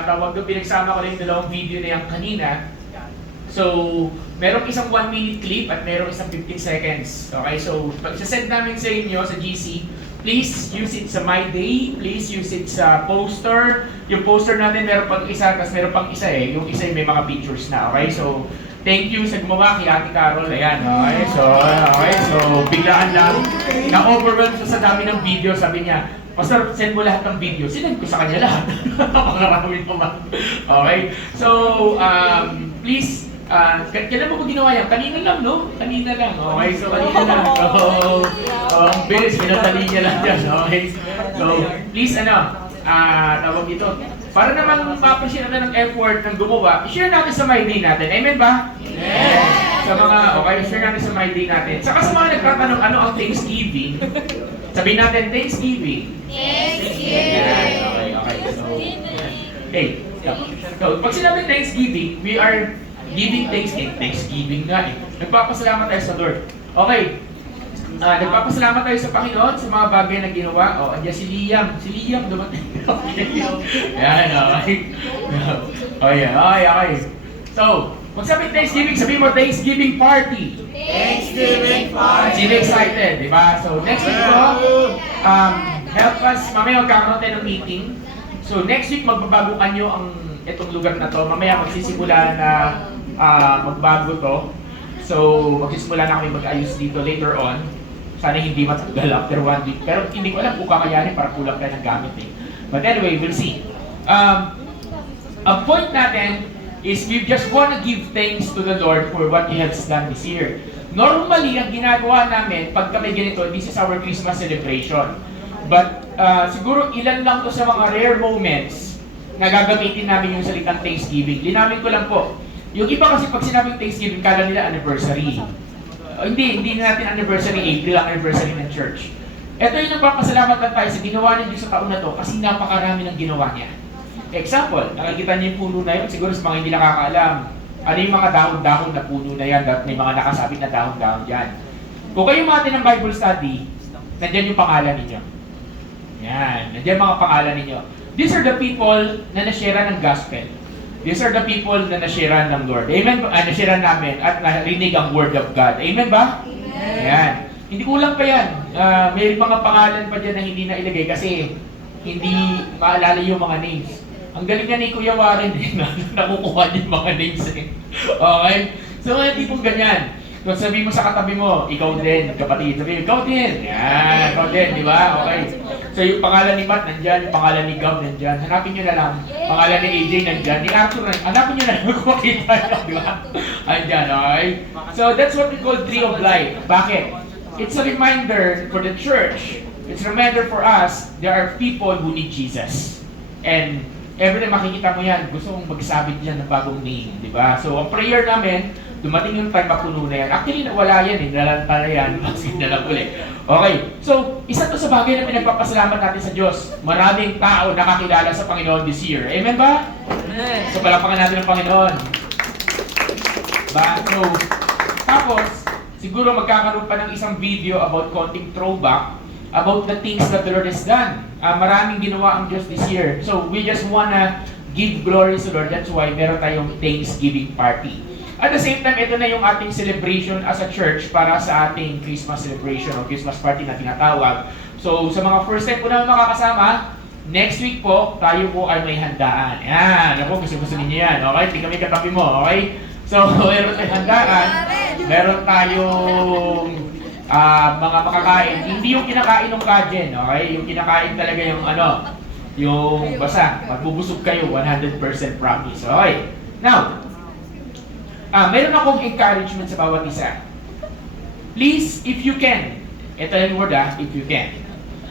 tawag doon, pinagsama ko rin yung dalawang video na yan kanina. So, merong isang 1 minute clip at merong isang 15 seconds. Okay, so pag isa-send namin sa inyo sa GC, please use it sa My Day, please use it sa poster. Yung poster natin meron pang isa, tapos meron pang isa eh. Yung isa may mga pictures na, okay? So, thank you sa gumawa kay Ate Carol. Ayan, okay? So biglaan lang. Na-overwhelm siya sa dami ng video. Sabi niya, Pastor, send mo lahat ng video. Sinend ko sa kanya lahat. Makarami naman. Okay? So, please, kailan mo ba ginawa yan? Kanina lang, no? Kanina lang. Okay? So, kanina lang. So, ang bilis, pinatali niya lang dyan. Okay? So, please, tawag dito. Para naman ma-appreciate natin ng effort ng gumawa, i-share natin sa My Day natin. Amen ba? Yes! Sa mga, okay, share natin sa My Day natin. Saka sa mga nagtatanong, ano ang Thanksgiving? Sabihin natin, Thanksgiving. Okay. So, pag sinabing Thanksgiving, we are giving Thanksgiving nga eh. Nagpapasalamat tayo sa Lord. Okay. Nagpapasalamat tayo sa Panginoon sa mga bagay na ginawa. Andiyan si Liam. Si Liam dumating. Yan, okay. Okay. So, pag sabihin Thanksgiving, sabihin mo Thanksgiving party. Sino excited, di ba? So, next week po, help us, mamaya magkakaroon tayo ng meeting. So, next week, magbabagukan nyo itong lugar na to. Mamaya magsisimula na magbago to. So, magsisimula na kami mag-ayos dito later on. Sana hindi matagal after 1 week. Pero hindi ko alam kung kakayanin para kulang tayo ng gamit eh. But anyway, we'll see. Ang point natin is we just want to give thanks to the Lord for what He has done this year. Normally, ang ginagawa namin, pag kami ganito, this is our Christmas celebration. But siguro ilan lang to sa mga rare moments na gagamitin namin yung salitang Thanksgiving. Linawin ko lang po. Yung iba kasi pag sinabing Thanksgiving, kala nila anniversary. Hindi na natin anniversary, April ang anniversary ng church. Ito yung nagpapasalamat lang tayo sa ginawa niya Diyos sa taon na to kasi napakarami ng ginawa niya. Example, nakikita niyo yung puno na yun, siguro sa mga hindi nakakaalam, ano yung mga dahon-dahon na puno na yan, may mga nakasabit na dahon-dahon dyan. Kung kayo mati ng Bible study, nandyan yung pangalan ninyo. Yan, nandyan mga pangalan ninyo. These are the people na nasyera ng gospel. These are the people na nasyera ng Lord. Amen ba? Nasyera namin at narinig ang word of God. Amen ba? Amen. Yan. Hindi kulang pa yan. May mga pangalan pa dyan na hindi na ilagay kasi hindi maalala yung mga names. Ang galing nga ni Kuya Warren nakukuha niya yung mga names eh. Okay? So mga tipong ganyan. Kung sabi mo sa katabi mo, ikaw din, kapatid. Sabi mo, ikaw din. Yan, ikaw din, di ba? Okay. So yung pangalan ni Matt nandyan, yung pangalan ni Gab nandyan. Hanapin nyo na lang. Pangalan ni AJ nandyan, ni Arthur nandyan. Hanapin nyo na lang kung makita nyo, di ba? Andyan, okay? So that's what we call Tree of Life. Bakit? It's a reminder for the church. It's a reminder for us, there are people who need Jesus. And every time makikita mo yan, gusto mong magsabit dyan ng bagong name, di ba? So ang prayer namin, dumating yung time mapuno na yan. Actually, wala yan eh. Nalanta na yan. Kasi nalang ulit. Okay. So, isa to sa bagay na pinagpapasalamat natin sa Diyos. Maraming tao nakakilala sa Panginoon this year. Amen ba? Amen. So, palapakan natin ang Panginoon. So, tapos, siguro magkakaroon pa ng isang video about konting throwback about the things that the Lord has done. Maraming ginawa ang Diyos this year. So, we just wanna give glory to the Lord. That's why meron tayong Thanksgiving party. At the same time, ito na yung ating celebration as a church para sa ating Christmas celebration o Christmas party na tinatawag. So, sa mga first time po namin makakasama, next week po, tayo po ay may handaan. Yan, ako gusto ninyo yan. Okay? Tingnan kami katabi mo. Okay? So, meron tayong handaan. Meron tayong mga makakain. Hindi yung kinakain ng kajen. Okay? Yung kinakain talaga yung yung basa. Magbubusog kayo, 100% promise. Okay? Now, meron akong encouragement sa bawat isa. Please, if you can, ito yung word if you can.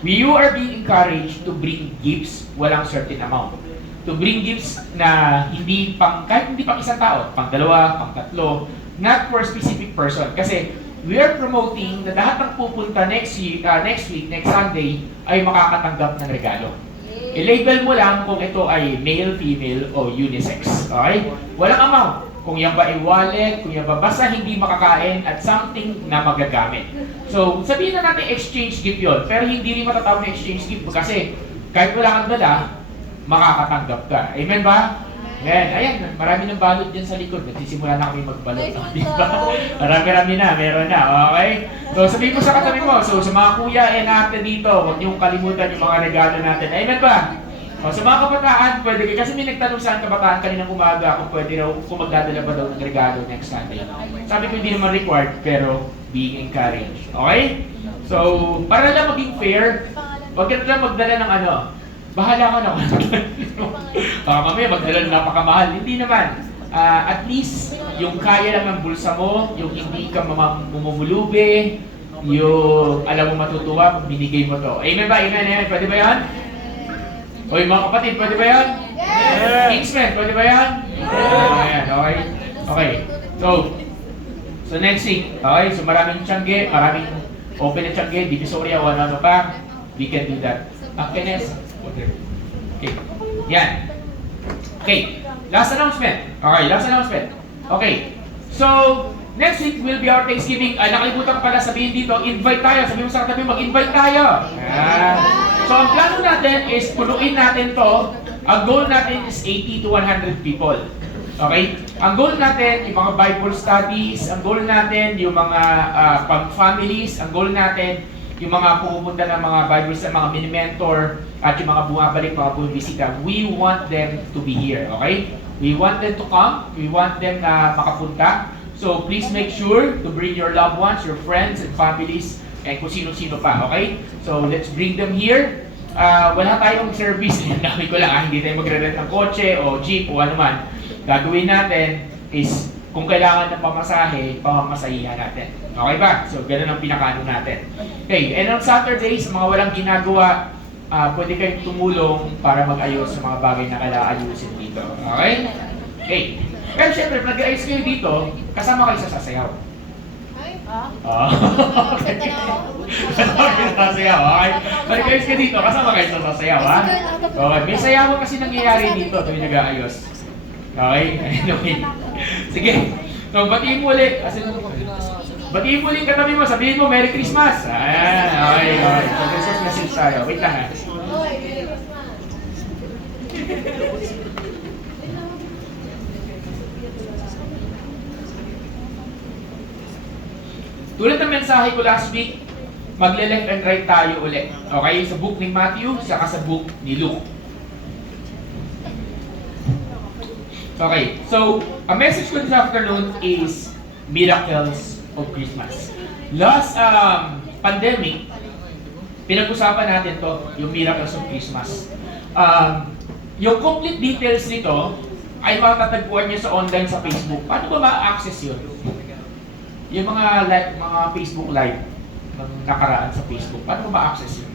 You are being encouraged to bring gifts, walang certain amount. To bring gifts na kahit hindi pang isang tao, pang dalawa, pang tatlo, not for a specific person. Kasi we are promoting na lahat ng pupunta next week, next Sunday, ay makakatanggap ng regalo. I-label mo lang kung ito ay male, female, o unisex. Okay? Walang amount. Kung yan ba ay wallet, kung yan ba basta hindi makakain at something na magagamit. So, sabihin na natin exchange gift yun, pero hindi rin matatawag na exchange gift kasi kahit wala kang dala, makakatanggap ka. Amen ba? Amen. Ayan, marami ng balot dyan sa likod. Nagsisimula na kami magbalot. Diba? Marami-rami na, meron na. Okay? So, sabihin mo sa katabi mo. So, sa mga kuya natin dito, huwag niyong kalimutan yung mga regalo natin. Amen ba? O, sa mga kabataan, pwede kasi may nagtanong sa kabataan kaninang umaga kung pwede raw, kung magdadala ba daw ng regalo next Sunday. Sabi ko hindi naman required, pero being encouraged. Okay? So, para lang maging fair, wag ka na lang magdala ng bahala ka na. Baka mamaya magdala ng napakamahal. Hindi naman. At least, yung kaya lang ng bulsa mo, yung hindi ka mumumulubi, yung alam mo matutuwa, binigay mo to. Amen ba? Amen? Amen? Pwede ba yan? O yung mga kapatid, pwede ba yan? Yes! Kingsmen, pwede ba yan? Yes! Ayan, okay? Okay. So next week, okay? So maraming tiyangge, maraming open na tiyangge, divisoria, ano pa. We can do that. Kenneth? Okay. Yan. Okay. Last announcement. Okay, last announcement. Okay. So, next week will be our Thanksgiving. Ay, nakalimutan ko pala sabihin dito, invite tayo. Sabihin mo sa katabi, mag-invite tayo. Yan. So, ang plano natin is punuin natin to. Ang goal natin is 80 to 100 people. Okay? Ang goal natin, yung mga Bible studies. Ang goal natin, yung mga families. Ang goal natin, yung mga pupunta ng mga Bible studies, mga mini-mentor, at yung mga bumabalik, mga bumibisita. We want them to be here. Okay? We want them to come. We want them na makapunta. So, please make sure to bring your loved ones, your friends and families, and kung sino-sino pa, okay? So, let's bring them here. Wala tayong service, dami ko lang, hindi tayo magre-rent ng kotse o jeep o ano man. Gagawin natin is, kung kailangan ng pamasahe, pamamasahihan natin. Okay ba? So, ganun ang pinakaano natin. Okay, and on Saturday, sa mga walang ginagawa, pwede kayong tumulong para mag-ayos sa mga bagay na kailangan ayusin dito. Okay? Okay. Pero syempre, pag nag-ayos kayo dito, kasama kayo sa sasayaw. Ay, Okay. Kasama kayo sa sasayaw, okay? Pag nag-ayos kayo dito, kasama kayo sa sasayaw, ha? Okay, may sayawan kasi nangyayari dito tuwing nag-aayos. Okay? Anyway. Sige. So, batiin mo ulit. Batiin mo ulit yung katabi mo. Sabihin mo, Merry Christmas. Okay. So, Christmas message tayo. Wait lang, ha? Tulad ng mensahe ko last week, magle-left and right tayo ulit. Okay? Sa book ni Matthew, saka sa book ni Luke. Okay, so, a message ko this afternoon is Miracles of Christmas. Last pandemic, pinag-usapan natin to, yung Miracles of Christmas. Yung complete details nito ay matatagpuan nyo sa online sa Facebook. Paano ba ma-access yun? Yung mga Facebook live ng nakaraan sa Facebook, paano ba ma-access yun?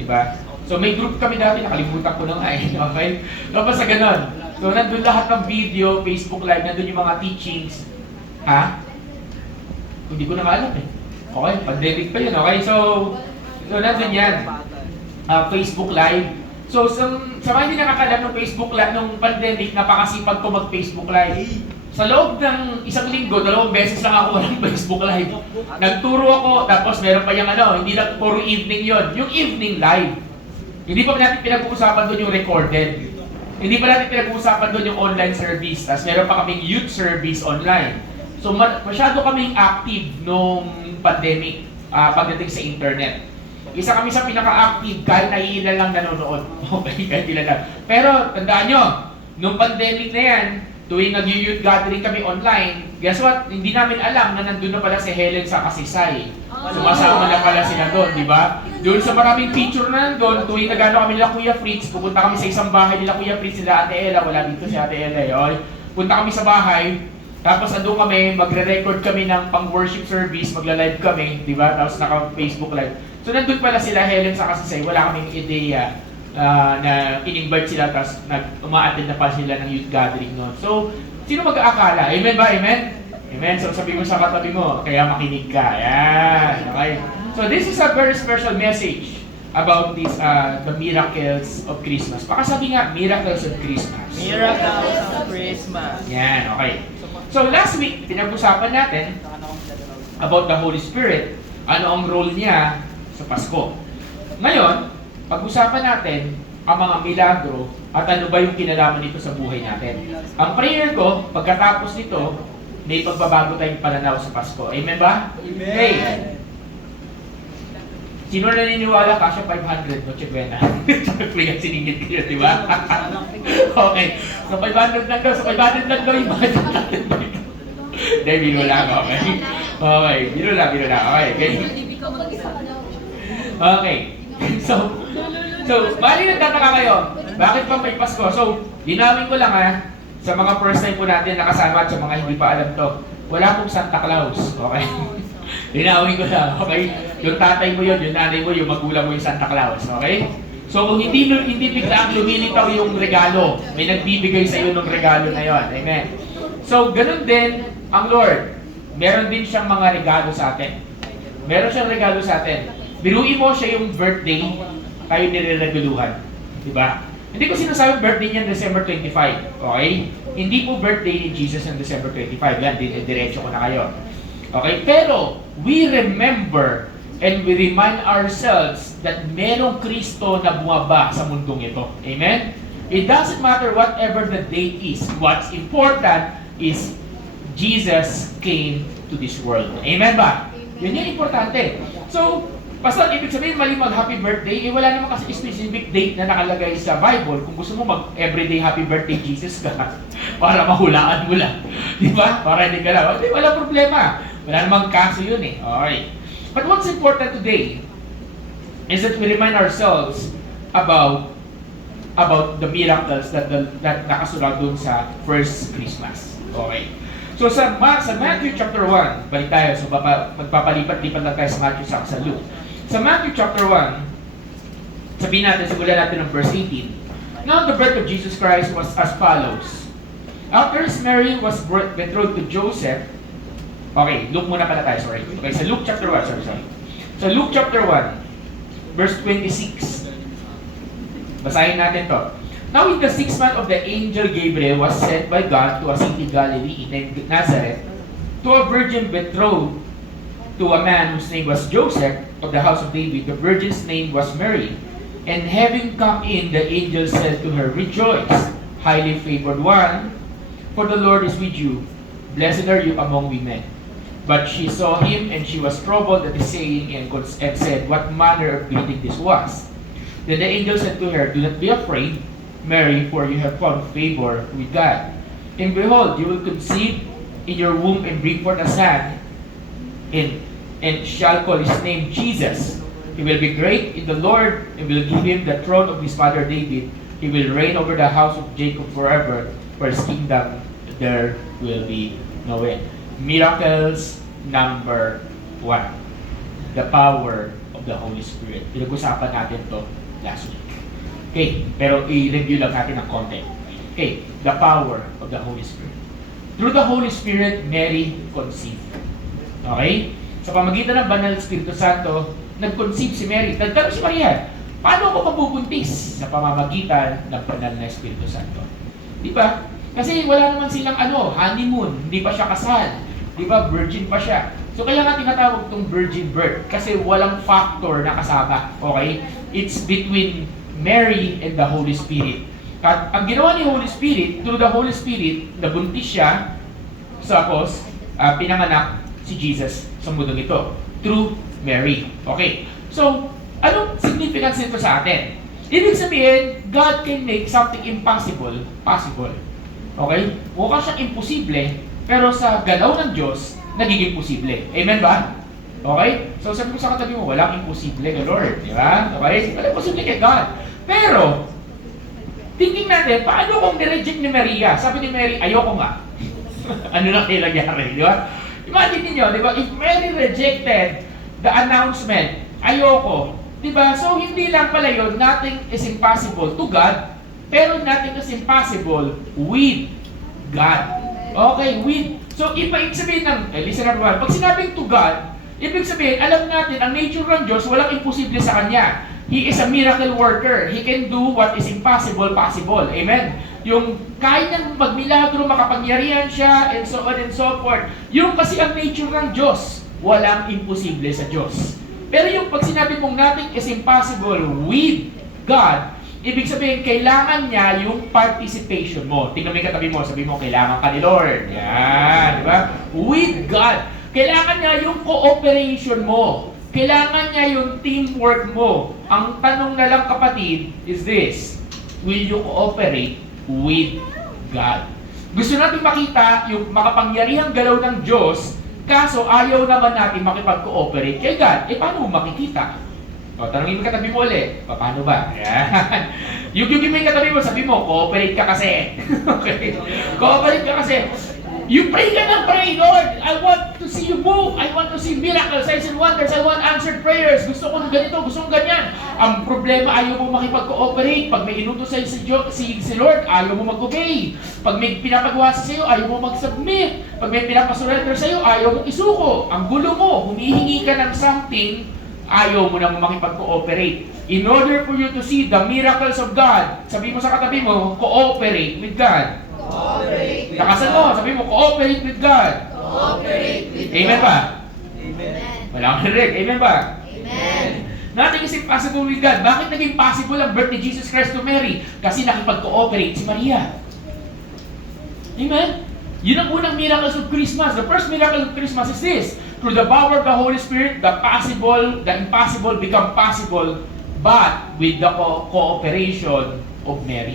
Diba? So may group kami dati, nakalimutan ko na nga eh. Okay? Tapos sa ganon. So nandun lahat ng video, Facebook live, nandun yung mga teachings. Ha? Hindi ko na alam eh. Okay, pandemic pa yun. Okay, so nandun yan. Facebook live. So sa mga hindi nakakalam ng Facebook live, nung pandemic, napakasipag ko mag-Facebook live. Sa loob ng isang linggo, 2 beses lang ako walang Facebook live. Nagturo ako, tapos meron pa yung hindi lang puro evening yon, yung evening live. Hindi pa natin pinag-uusapan doon yung recorded. Hindi pa natin pinag-uusapan doon yung online service. Tapos meron pa kaming youth service online. So masyado kaming active nung pandemic pagdating sa internet. Isa kami sa pinaka-active kahit naiilan lang nanonood. Okay, kahit ilan lang. Pero tandaan nyo, nung pandemic na yan, tuwing nag-youth gathering kami online, guess what? Hindi namin alam na nandun na pala si Helen sa Kasisay. Sumasama na pala sila doon, di ba? Doon sa maraming picture na nandun, tuwing nagano kami nila Kuya Fritz, pupunta kami sa isang bahay nila Kuya Fritz, nila Ate Ella, wala dito si Ate Ella, yun. Punta kami sa bahay, tapos nandun kami, magre-record kami ng pang-worship service, magla-live kami, di ba? Tapos naka-Facebook live. So nandun pala sila Helen sa Kasisay, wala kaming ideya na in-invite sila, tapos uma-attend na pa sila ng youth gathering noon. So, sino mag-aakala? Amen ba? Amen? Amen. So, sabi mo sa katabi mo, kaya makinig ka. Yan. Okay? So, this is a very special message about this, the miracles of Christmas. Pakasabi nga, miracles of Christmas. Miracles of Christmas. Yan. Okay. So, last week, pinag-usapan natin about the Holy Spirit. Ano ang role niya sa Pasko. Ngayon, pag-usapan natin ang mga milagro at ano ba yung kinalaman nito sa buhay natin. Ang prayer ko, pagkatapos nito, may pagbabago tayong pananaw sa Pasko. Amen ba? Amen! Hey! Sino naniniwala ka siya 500, no? Chegwena. Kaya siningit ko yun, di ba? Okay. So 500 lang daw. So 500 lang daw yung budget natin. Hindi, biro lang. Okay. Okay. Biro lang. Okay. Okay. So, bali nagtataka kayo, bakit pa may Pasko? So, linawin ko lang sa mga first time po natin nakasama at sa mga hindi pa alam to, wala pong Santa Claus, okay? Linawin ko lang, okay? Yung tatay mo yun, yung nanay mo, yung magulang mo yung Santa Claus, okay? So, kung hindi bigla ang lumilitaw yung regalo, may nagbibigay sa iyo ng regalo na yon, amen? So, ganun din ang Lord. Meron din siyang mga regalo sa atin. Meron siyang regalo sa atin. Biruin mo siya yung birthday, tayo nirereguluhan. Diba? Hindi ko sinasabi birthday niya December 25. Okay? Hindi po birthday ni Jesus ng December 25. Yan, diretso ko na kayo. Okay? Pero, we remember and we remind ourselves that merong Kristo na bumaba sa mundong ito. Amen? It doesn't matter whatever the date is. What's important is Jesus came to this world. Amen ba? Yun yung importante. So, Pastor, ibig sabihin mali mag-happy birthday, wala naman kasi specific date na nakalagay sa Bible. Kung gusto mo mag-everyday happy birthday Jesus ka, para mahulaan mo lang. Di ba? Para hindi ka lang. Wala problema. Wala namang kaso yun eh. Okay. But what's important today is that we remind ourselves about the miracles that nakasulat dun sa first Christmas. Okay. So sa Matthew chapter 1, balik tayo. So magpapalipat-lipat lang tayo sa Matthew sa Luke. Sa Matthew chapter 1, sabihin natin, simulan natin ng verse 18. Now the birth of Jesus Christ was as follows. After Mary was betrothed to Joseph, okay, Luke muna pala tayo, sorry. Okay, sa Luke chapter 1, sorry. Sa Luke chapter 1, verse 26. Basahin natin to. Now in the 6th month of the angel Gabriel was sent by God to a city Galilee named Nazareth, to a virgin betrothed to a man whose name was Joseph of the house of David. The virgin's name was Mary. And having come in, the angel said to her, Rejoice, highly favored one, for the Lord is with you. Blessed are you among women. But she saw him, and she was troubled at his saying, and said, What manner of greeting this was? Then the angel said to her, Do not be afraid, Mary, for you have found favor with God. And behold, you will conceive in your womb and bring forth a son, and shall call his name Jesus. He will be great in the Lord, and will give him the throne of his father David. He will reign over the house of Jacob forever, for his kingdom there will be no end. Miracles number 1. The power of the Holy Spirit. Pinag-usapan natin to last week. Okay, pero i-review lang natin ng konti. Okay, the power of the Holy Spirit. Through the Holy Spirit, Mary conceived. Okay? Sa pamagitan ng Banal Espiritu Santo, nag-conceive si Mary. Nagtanong si Maria, paano ako mabubuntis? Sa pamamagitan ng Banal na Espiritu Santo. Di ba? Kasi wala naman silang honeymoon. Hindi pa siya kasal. Di ba? Virgin pa siya. So kaya nga tinatawag itong virgin birth. Kasi walang factor na kasama. Okay? It's between Mary and the Holy Spirit. At ang ginawa ni Holy Spirit, through the Holy Spirit, nabuntis siya, tapos pinanganak si Jesus sa mundong ito. Through Mary. Okay. So, anong significance nito sa atin? Ibig sabihin, God can make something impossible, possible. Okay? Mukha siyang imposible, pero sa galaw ng Diyos, nagiging posible. Amen ba? Okay? So, sabi ko sa katabi mo, walang imposible kay Lord. Di ba? Okay? Walang imposible kay God. Pero, thinking natin, paano kung nireject ni Maria? Sabi ni Mary, ayoko nga. Ano na kaya nangyari? Di ba? Imagine niyo, di ba? If Mary rejected the announcement, ayoko. Di ba? So, hindi lang pala yun, nothing is impossible to God, pero nothing is impossible with God. Okay, with. So, ibig sabihin ng, listen everyone, pag sinabing to God, ibig sabihin, alam natin, ang nature ng Diyos, walang imposible sa Kanya. He is a miracle worker. He can do what is impossible, possible. Amen? Yung kaya niyang magmilagro, makapangyarihan siya, and so on and so forth. Yung kasi ang nature ng Diyos, walang imposible sa Diyos. Pero yung pag sinabi mong nothing is impossible with God, ibig sabihin, kailangan niya yung participation mo. Tingnan mo yung katabi mo, sabi mo, kailangan ka ni Lord. Yan, di ba? With God. Kailangan niya yung cooperation mo. Kailangan niya yung teamwork mo. Ang tanong na lang, kapatid, is this: will you cooperate with God? Gusto natin makita yung makapangyarihang galaw ng Diyos, kaso ayaw naman natin makipag-cooperate kay God. Paano mo makikita? O, tanongin mo katabi mo ulit. Paano ba? Yan. Yung mo yung katabi mo, sabi mo, cooperate ka kasi. Okay? Cooperate ka kasi. You pray ka ng pray, Lord. I want to see you move. I want to see miracles, signs and wonders. I want answered prayers. Gusto ko ganito, gusto ko ganyan. Ang problema, ayaw mo makipag-cooperate. Pag may inutos sa'yo si Lord, ayaw mo mag-obey. Pag may pinapagawa sa'yo, ayaw mo mag-submit. Pag may pinapasurrender sa'yo, ayaw mo isuko. Ang gulo mo, humihingi ka ng something, ayaw mo nang makipag-cooperate. In order for you to see the miracles of God, sabi mo sa katabi mo, cooperate with God. Cooperate with Takasan mo, sabi mo, cooperate with God. Cooperate with Amen ba? Amen. Wala akong narinig. Amen ba? Amen. Nothing is impossible with God. Bakit naging possible ang birth ni Jesus Christ to Mary? Kasi nakipag-cooperate si Maria. Amen? Yun ang unang miracles of Christmas. The first miracle of Christmas is this: through the power of the Holy Spirit, the impossible become possible, but with the cooperation of Mary.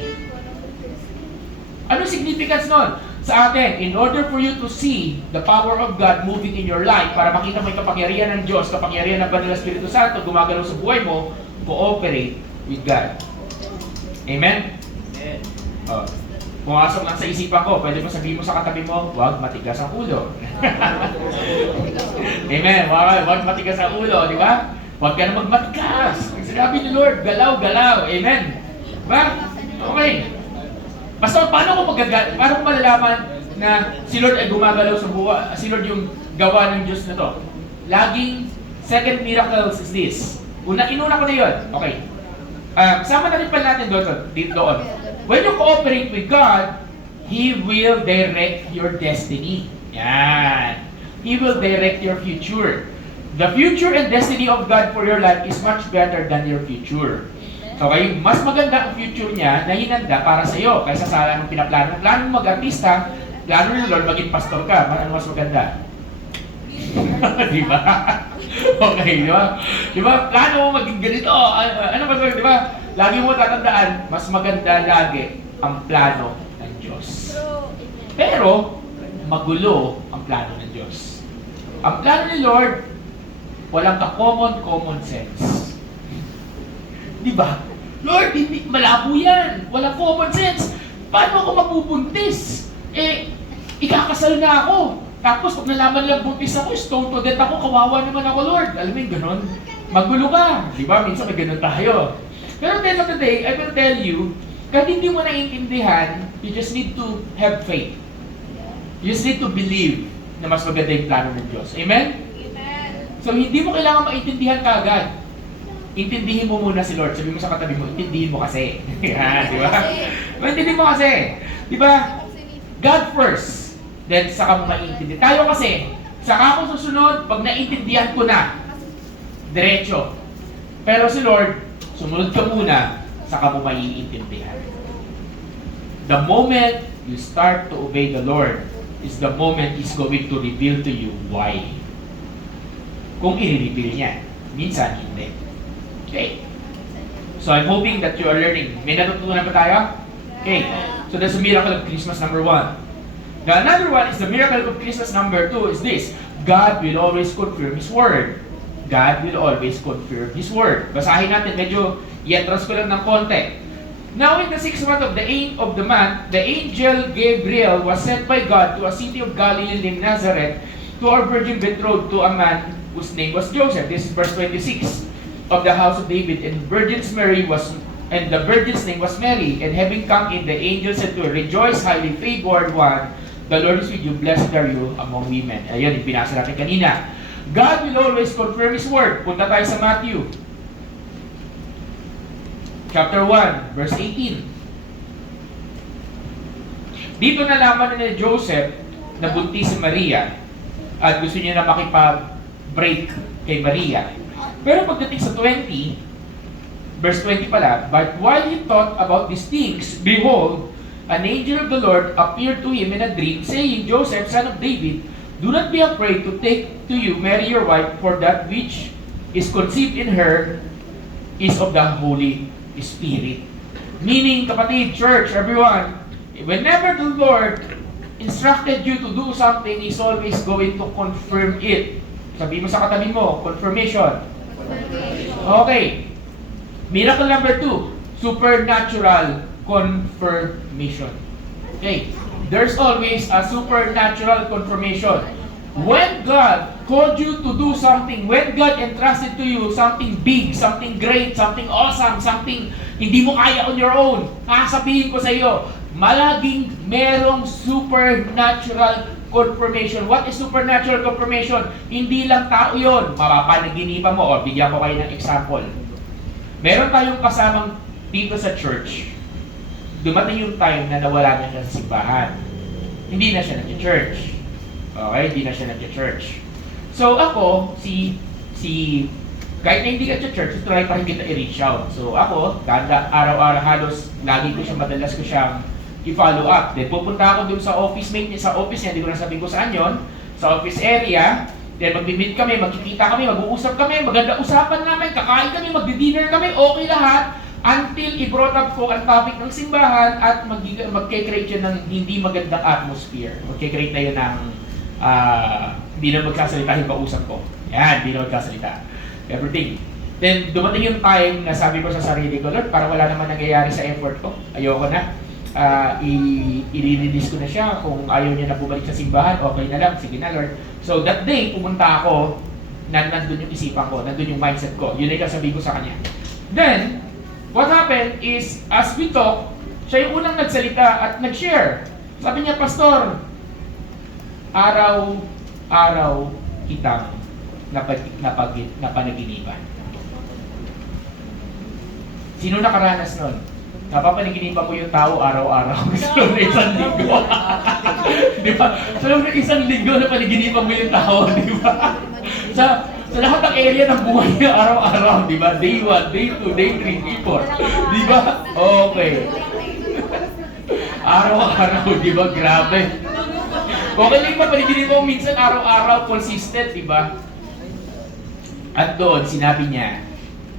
Ano significance nun? Sa atin, in order for you to see the power of God moving in your life, para makita mo yung kapangyarihan ng Diyos, kapangyarihan ng Banal na Espiritu Santo, gumagalaw sa buhay mo, cooperate with God. Amen? Amen. Oh. pumasok lang sa isipan ko, pwede mo sabihin mo sa katabi mo, huwag matigas ang ulo. Amen. Huwag matigas ang ulo, di ba? Huwag ka na magmatigas. Ang sinabi ni Lord, galaw-galaw. Amen. Diba? Okay. Basta paano ko malalaman na si Lord ay gumagalaw sa buhay, si Lord yung gawa ng Diyos na to? Laging, second miracle is this. Inuna ko na yun. Okay. Kasama na rin pa natin doon. When you cooperate with God, He will direct your destiny. Yan. He will direct your future. The future and destiny of God for your life is much better than your future. Okay? Mas maganda ang future niya na hinanda para sa iyo kaysa sa anong pinaplano. Plano mo mag-artista, plano ni Lord maging pastor ka. Ano mas maganda? Di ba? Okay, di ba? Di ba? Plano mo maging ganito. Ano ba? Di ba? Lagi mo tatandaan, mas maganda lagi ang plano ng Diyos. Pero, magulo ang plano ng Diyos. Ang plano ni Lord, walang ka-common sense. Di ba? Lord, hindi, malabo yan. Walang common sense. Paano ako mabubuntis? Ikakasal na ako. Tapos pag nalaman lang buntis ako, stone to death ako, kawawa naman ako, Lord. Alam mo yung ganun? Magulo ka. Di ba? Minsan may ganun tayo. Pero at the end of the day, I will tell you, kahit hindi mo naiintindihan, you just need to have faith. You just need to believe na mas maganda yung plano ng Diyos. Amen? So, hindi mo kailangan maintindihan kaagad. Intindihin mo muna si Lord. Sabi mo sa katabi mo, intindihin mo kasi. Yan, di ba? Intindihin mo kasi. Di ba? God first. Then, saka mo maintindihan. Tayo kasi, saka ako susunod, pag naintindihan ko na, diretso. Pero si Lord, sumunod ka muna, saka mo maiintindihan. The moment you start to obey the Lord is the moment He's going to reveal to you why. Kung i-reveal niya. Minsan, hindi. Okay. So, I'm hoping that you are learning. May natutunan ba tayo? Okay. So, that's the miracle of Christmas number 1. The another one is the miracle of Christmas number 2 is this. God will always confirm His Word. God will always confirm His Word. Basahin natin. Medyo i-atras ko lang ng konti. Now, in the 6th month of the month, the angel Gabriel was sent by God to a city of Galilee named Nazareth to a virgin betrothed to a man whose name was Joseph. This is verse 26 of the house of David. And the virgin's name was Mary. And having come in, the angel said to her, Rejoice, highly favored one, the Lord is with you, blessed are you among women. Ayun, yung pinasa natin kanina. God will always confirm His Word. Punta tayo sa Matthew. Chapter 1, verse 18. Dito nalaman na ni Joseph na buntis si Maria at gusto niya na makipag-break kay Maria. Pero pagdating sa 20, verse 20 pala, But while he thought about these things, behold, an angel of the Lord appeared to him in a dream, saying, Joseph, son of David, do not be afraid to take to you Mary your wife, for that which is conceived in her is of the Holy Spirit. Meaning, kapatid, church, everyone, whenever the Lord instructed you to do something, He's always going to confirm it. Sabi mo sa katabi mo, confirmation. Okay. Miracle number 2, supernatural confirmation. Okay. There's always a supernatural confirmation. When God called you to do something, when God entrusted to you something big, something great, something awesome, something hindi mo kaya on your own, sasabihin ko sa iyo, malaging merong supernatural confirmation. What is supernatural confirmation? Hindi lang tao yun. Mapapanaginipan mo. O, bigyan ko kayo ng example. Meron tayong kasamang dito sa church. Dumating yung time na nawala na siya sa simbahan. Hindi na siya nag-church. Okay? Hindi na siya nag-church. So ako, kahit na hindi ka church, try pa rin kita i-reach out. So ako, kada araw-araw halos, madalas ko siyang i-follow up. Then pupunta ako dun sa office mate niya, sa office niya, hindi ko na sabihin ko saan yun, sa office area. Then magbi-meet kami, magkikita kami, mag-uusap kami, maganda usapan namin, kakain kami, magdi-dinner kami, okay lahat. Until i-brought up ko ang topic ng simbahan at mag-create yun ng hindi magandang atmosphere. Mag-create na yun ng hindi na magsasalita yung kausap ko. Yan, hindi na magsasalita. Everything. Then dumating yung time na sabi ko sa sarili ko, Lord, parang wala naman nangyayari sa effort ko. Ayoko na. i-release ko na siya. Kung ayaw niya na bumalik sa simbahan, okay na lang, sige na Lord. So that day, pumunta ako, nandun yung isipan ko, nandun yung mindset ko. Yun ay sasabihin ko sa kanya. Then, what happened is, as we talk, siya yung unang nagsalita at nag-share. Sabi niya, Pastor, araw-araw kitang napanaginipan. Sino nakaranas nun? Napapanaginipan mo yung tao araw-araw sa loob ng isang linggo. Di ba? Sa loob ng isang linggo na panaginipan mo yung tao, di ba? Sa lahat ng area ng buhay niya araw-araw, di ba? Day 1, day 2, day 3, day 4. Di ba? Okay. Araw-araw, di ba? Grabe. Okay lang ba panaginipan mo minsan araw-araw, consistent, di ba? At doon, sinabi niya,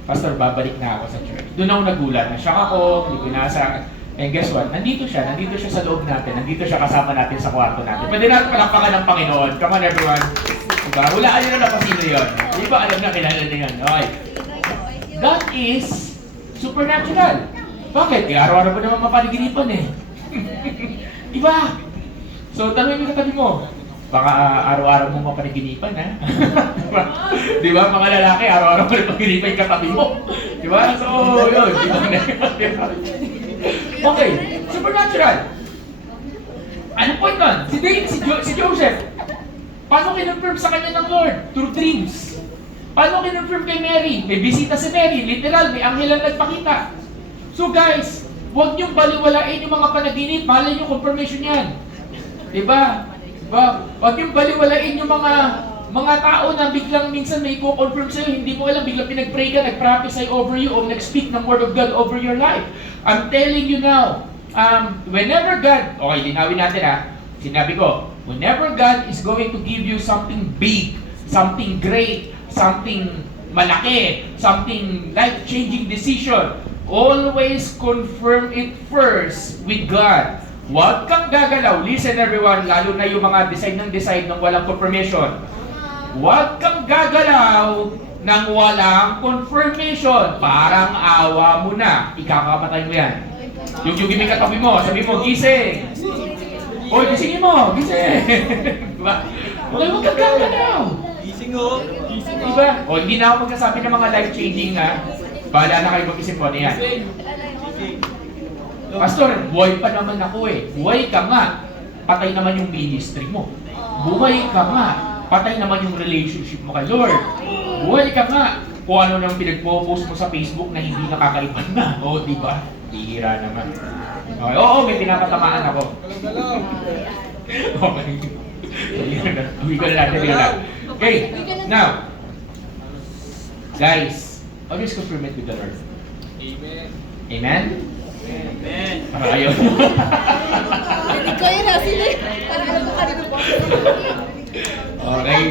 Pastor, babalik na ako sa church. Doon ako nagulat. Na-shock ako, hindi ko nasa. And guess what? Nandito siya sa loob natin. Nandito siya kasama natin sa kwarto natin. Pwede natin palakpakan ng Panginoon. Come on everyone. Diba? Hulaan nyo na pasino yun. Di ba alam na kilala na yun? Okay. That is supernatural. Bakit? Araw-araw mo naman mapaniginipan eh. Diba? So, tanongin mo katabi mo. Baka araw-araw mo mapanaginipan, ha? Diba? Diba, mga lalaki, araw-araw mo napaginipan yung katabi mo. Diba? So, yun. Diba? Okay, supernatural. Ano point nun? Si Joseph, paano kinonfirm sa kanya ng Lord? Through dreams. Paano kinonfirm kay Mary? May bisita si Mary, literal, may anghel ang nagpakita. So guys, huwag niyong baliwalain yung mga panaginip, malay yung confirmation yan. Diba? Huwag yung baliwalain yung mga tao na biglang minsan may i-confirm sa'yo, hindi mo alam, biglang pinag-pray ka, nag-prophesy over you, o nag-speak ng word of God over your life. I'm telling you now, whenever God, okay, linawin natin sinabi ko, whenever God is going to give you something big, something great, something malaki, something life-changing decision, always confirm it first with God. Huwag kang gagalaw. Listen everyone, lalo na yung mga decide ng walang confirmation. Huwag kang gagalaw ng walang confirmation. Parang awa mo na. Ikakapatay mo yan. Yung may katabi mo, sabi mo, gising. Hoy, gisingin mo, gising. Diba? Huwag kang gagalaw. Gising o. Diba? O, hindi na ako magsasabi ng mga life-changing na bahala na kayo mag-isip po niyan. Pastor, buhay pa naman ako eh. Buhay ka nga, patay naman yung ministry mo. Buhay ka nga, patay naman yung relationship mo kay Lord. Buhay ka nga, kung ano nang pinagpo-post mo sa Facebook na hindi nakakaiban na. O, di ba? Tihira naman. Okay, oo, may pinapatamaan ako. Okay. Uwi ko na natin. Okay, now, guys, always confirm it with the Lord. Amen. Amen? Amen. Ayaw. Hindi ko yun ha, sila. Parang alam ko kanino po. Okay.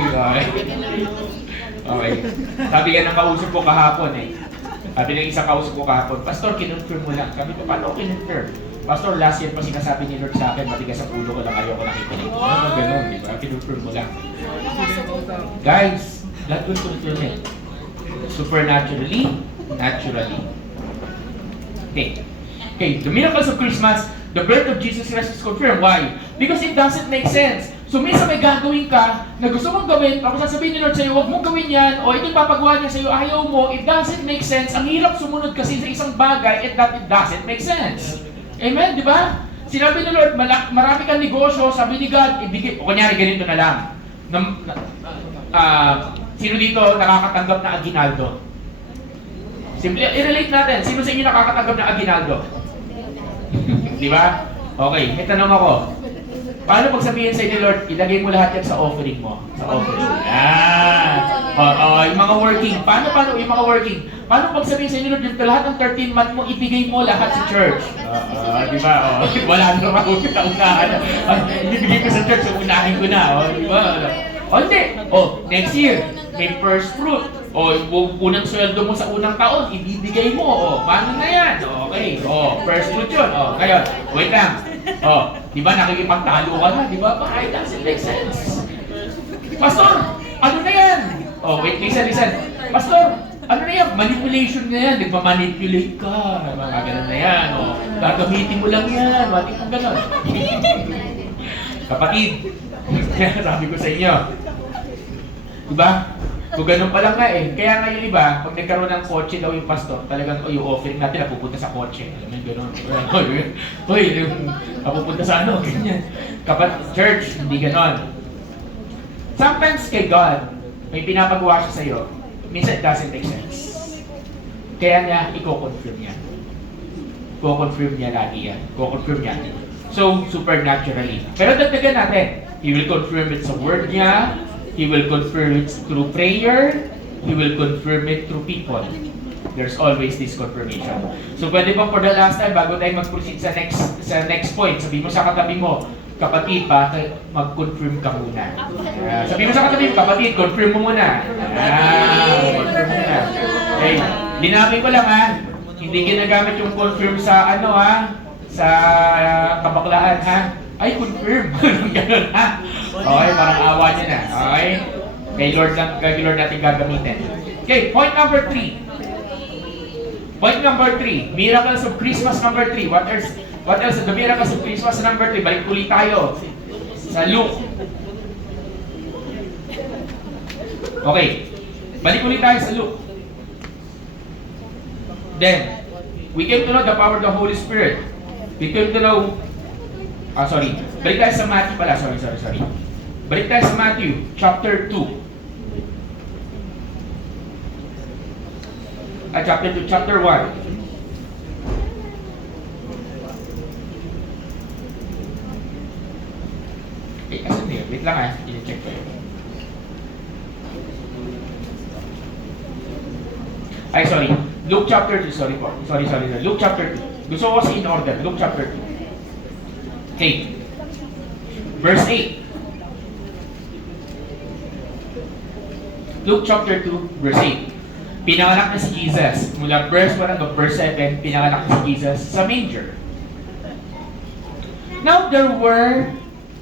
Okay. Sabi nga ng kausap ko kahapon Sabi ng isang kausap ko kahapon, Pastor, kinonfirm mo lang. Sabi ko, paano kinonfirm? Pastor, last year pa sinasabi ni Lord sa akin, matigas ang ulo ko lang, ayoko nakikinig. Ganun, di ba? Kinonfirm mo lang. Guys, God will confirm it. Supernaturally, naturally. Okay, the miracles of Christmas, the birth of Jesus Christ is confirmed. Why? Because it doesn't make sense. So minsan may gagawin ka na gusto mong gawin, tapos sasabihin ni Lord sa'yo, huwag mong gawin yan, o ito papagawa niya sa'yo, ayaw mo, it doesn't make sense. Ang hirap sumunod kasi sa isang bagay, it doesn't make sense. Amen, di ba? Sinabi ni Lord, marami kang negosyo, sabi ni God, ibigay, o kunyari ganito na lang. Sino dito nakakatanggap na aginaldo? Simple, i-relate natin, sino sa inyo nakakatanggap na aginaldo? Di ba? Okay, may tanong ako. Paano pag sabihin sa inyo, Lord, ilagay mo lahat yan sa offering mo? Sa offering. Yung mga working. Paano yung mga working? Paano pag sabihin sa inyo, Lord, yung lahat ng 13 month mo, ibigay mo lahat sa church? Di ba? Wala na raw kita unahan. Ibigay ko sa church, so unahin ko na. Di ba? Hindi. Next year, may first fruit. Unang sweldo mo sa unang taon, ibibigay mo. Paano na yan? Okay. First fruit yun. Ngayon, wait lang. Di ba nakikipagtalo ka na? Di ba? Baka it doesn't make sense. Pastor, ano na yan? Wait, listen. Pastor, ano na yan? manipulation na yan. Nagmamanipulate ka. Mga ganun na yan. O, gagamitin mo lang yan. Matik mo ganun. Kapatid, sabi ko sa inyo. Diba? Kung ganun pa lang nga eh. Kaya ngayon iba, pag nagkaroon ng kotse daw yung pastor, talagang yung offering natin napupunta sa kotse. Alam mo yung ganun. Uy, napupunta sa ano, ganyan. Church, hindi ganun. Sometimes kay God, may pinapagawa siya sa'yo, minsan it doesn't make sense. Kaya niya, i-confirm niya. I-confirm niya lagi yan. I-confirm niya. So, supernaturally. Pero dagdagan natin. He will confirm it sa word niya. He will confirm it through prayer. He will confirm it through people. There's always this confirmation. So, pwede bang for the last time, bago tayo mag-proceed sa next point, sabi mo sa katabi mo, kapatid, mag-confirm ka muna. Sabi mo sa katabi mo, kapatid, confirm mo muna. Confirm mo muna. Okay, linawin ko lang ha. Hindi ginagamit yung confirm sa sa kabaklaan ha. Ay, confirm. Ganun ha. Okay, parang awa niya na. Okay? Kay Lord natin gagamitin. Okay, point number 3. Point number 3. Miracles of Christmas number 3. What else? The miracles of Christmas number 3. Balik ulit tayo sa Luke. Okay. Balik ulit tayo sa Luke. Then, we came to know the power of the Holy Spirit. We came to know balik tayo sa Matthew pala. Sorry. Balik tayo sa Matthew, chapter 2. Chapter 1. Asan na yun? Wait lang i-check ko yun. Sorry. Luke chapter 2. Sorry. Luke chapter 2. Gusto ko kasi in order. Luke chapter 2. Okay. Verse 8. Luke chapter 2, verse 8. Pinanganak na si Jesus. Mula verse 1 hanggang verse 7, pinanganak na si Jesus sa manger. Now there were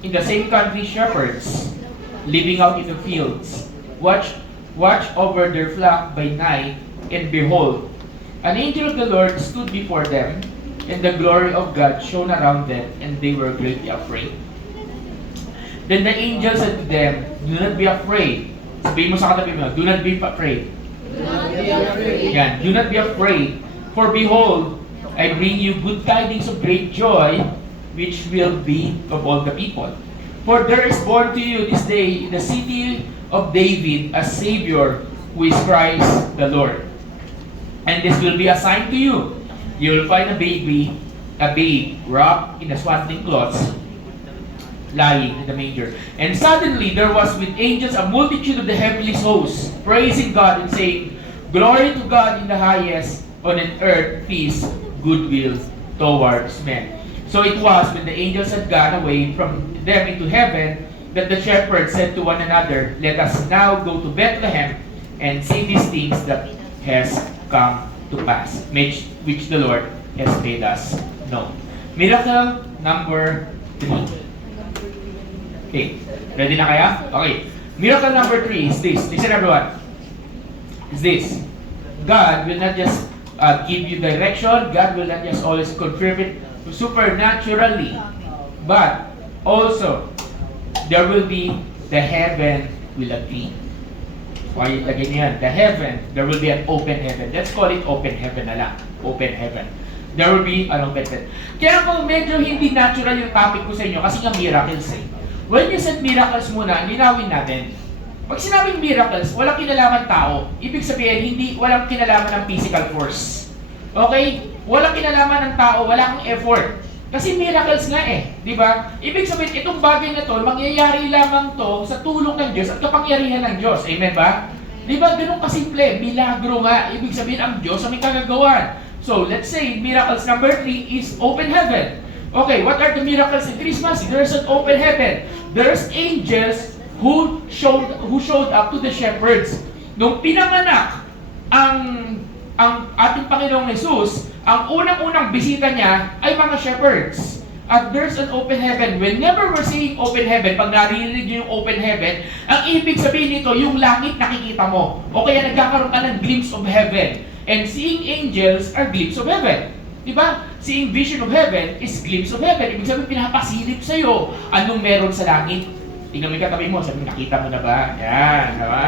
in the same country shepherds living out in the fields, watch over their flock by night, and behold, an angel of the Lord stood before them, and the glory of God shone around them, and they were greatly afraid. Then the angel said to them, "Do not be afraid." Sabihin mo sa katabi mo, "Do not be afraid." Do not be afraid. Yan, do not be afraid, for behold, I bring you good tidings of great joy, which will be of all the people. For there is born to you this day in the city of David a Savior, who is Christ the Lord. And this will be a sign to you. You will find a babe wrapped in a swaddling cloths, lying in the manger. And suddenly there was with angels a multitude of the heavenly hosts, praising God and saying, "Glory to God in the highest, on earth peace, goodwill towards men." So it was when the angels had gone away from them into heaven that the shepherds said to one another, "Let us now go to Bethlehem and see these things that has come to pass, which the Lord has made us know." Miracle number 3. Okay, ready na kaya? Okay. Miracle number 3 is this. Listen everyone. Is this. God will not just give you direction. God will not just always confirm it supernaturally. But also, there will be the heaven will agree. Why lagay niyo yan? The heaven, there will be an open heaven. Let's call it open heaven na lang. Open heaven. There will be an open heaven. Kaya kung medyo hindi natural yung topic ko sa inyo, kasi nga miracles eh. When you said miracles muna, linawin natin. Pag sinabing miracles, walang kinalaman tao. Ibig sabihin, walang kinalaman ng physical force. Okay? Walang kinalaman ng tao, wala kang effort. Kasi miracles nga eh, di ba? Ibig sabihin, itong bagay na to, mangyayari lamang to sa tulong ng Diyos at kapangyarihan ng Diyos. Amen ba? Di ba ganun kasimple? Milagro nga. Ibig sabihin, ang Diyos ang may kagagawan. So, let's say, miracles number 3 is open heaven. Okay, what are the miracles in Christmas? There's an open heaven. There's angels who showed up to the shepherds. Nung pinanganak ang ating Panginoong Jesus, ang unang-unang bisita niya ay mga shepherds. At there's an open heaven. Whenever we're saying open heaven, pag narinig niyo yung open heaven, ang ibig sabihin nito, yung langit nakikita mo. O kaya nagkakaroon ka ng glimpse of heaven. And seeing angels are glimpse of heaven. Diba? Seeing vision of heaven is glimpse of heaven. Ibig sabihin, pinapasilip sa'yo anong meron sa langit. Tingnan mo yung katabi mo, sabi, nakita mo na ba? Yan, diba?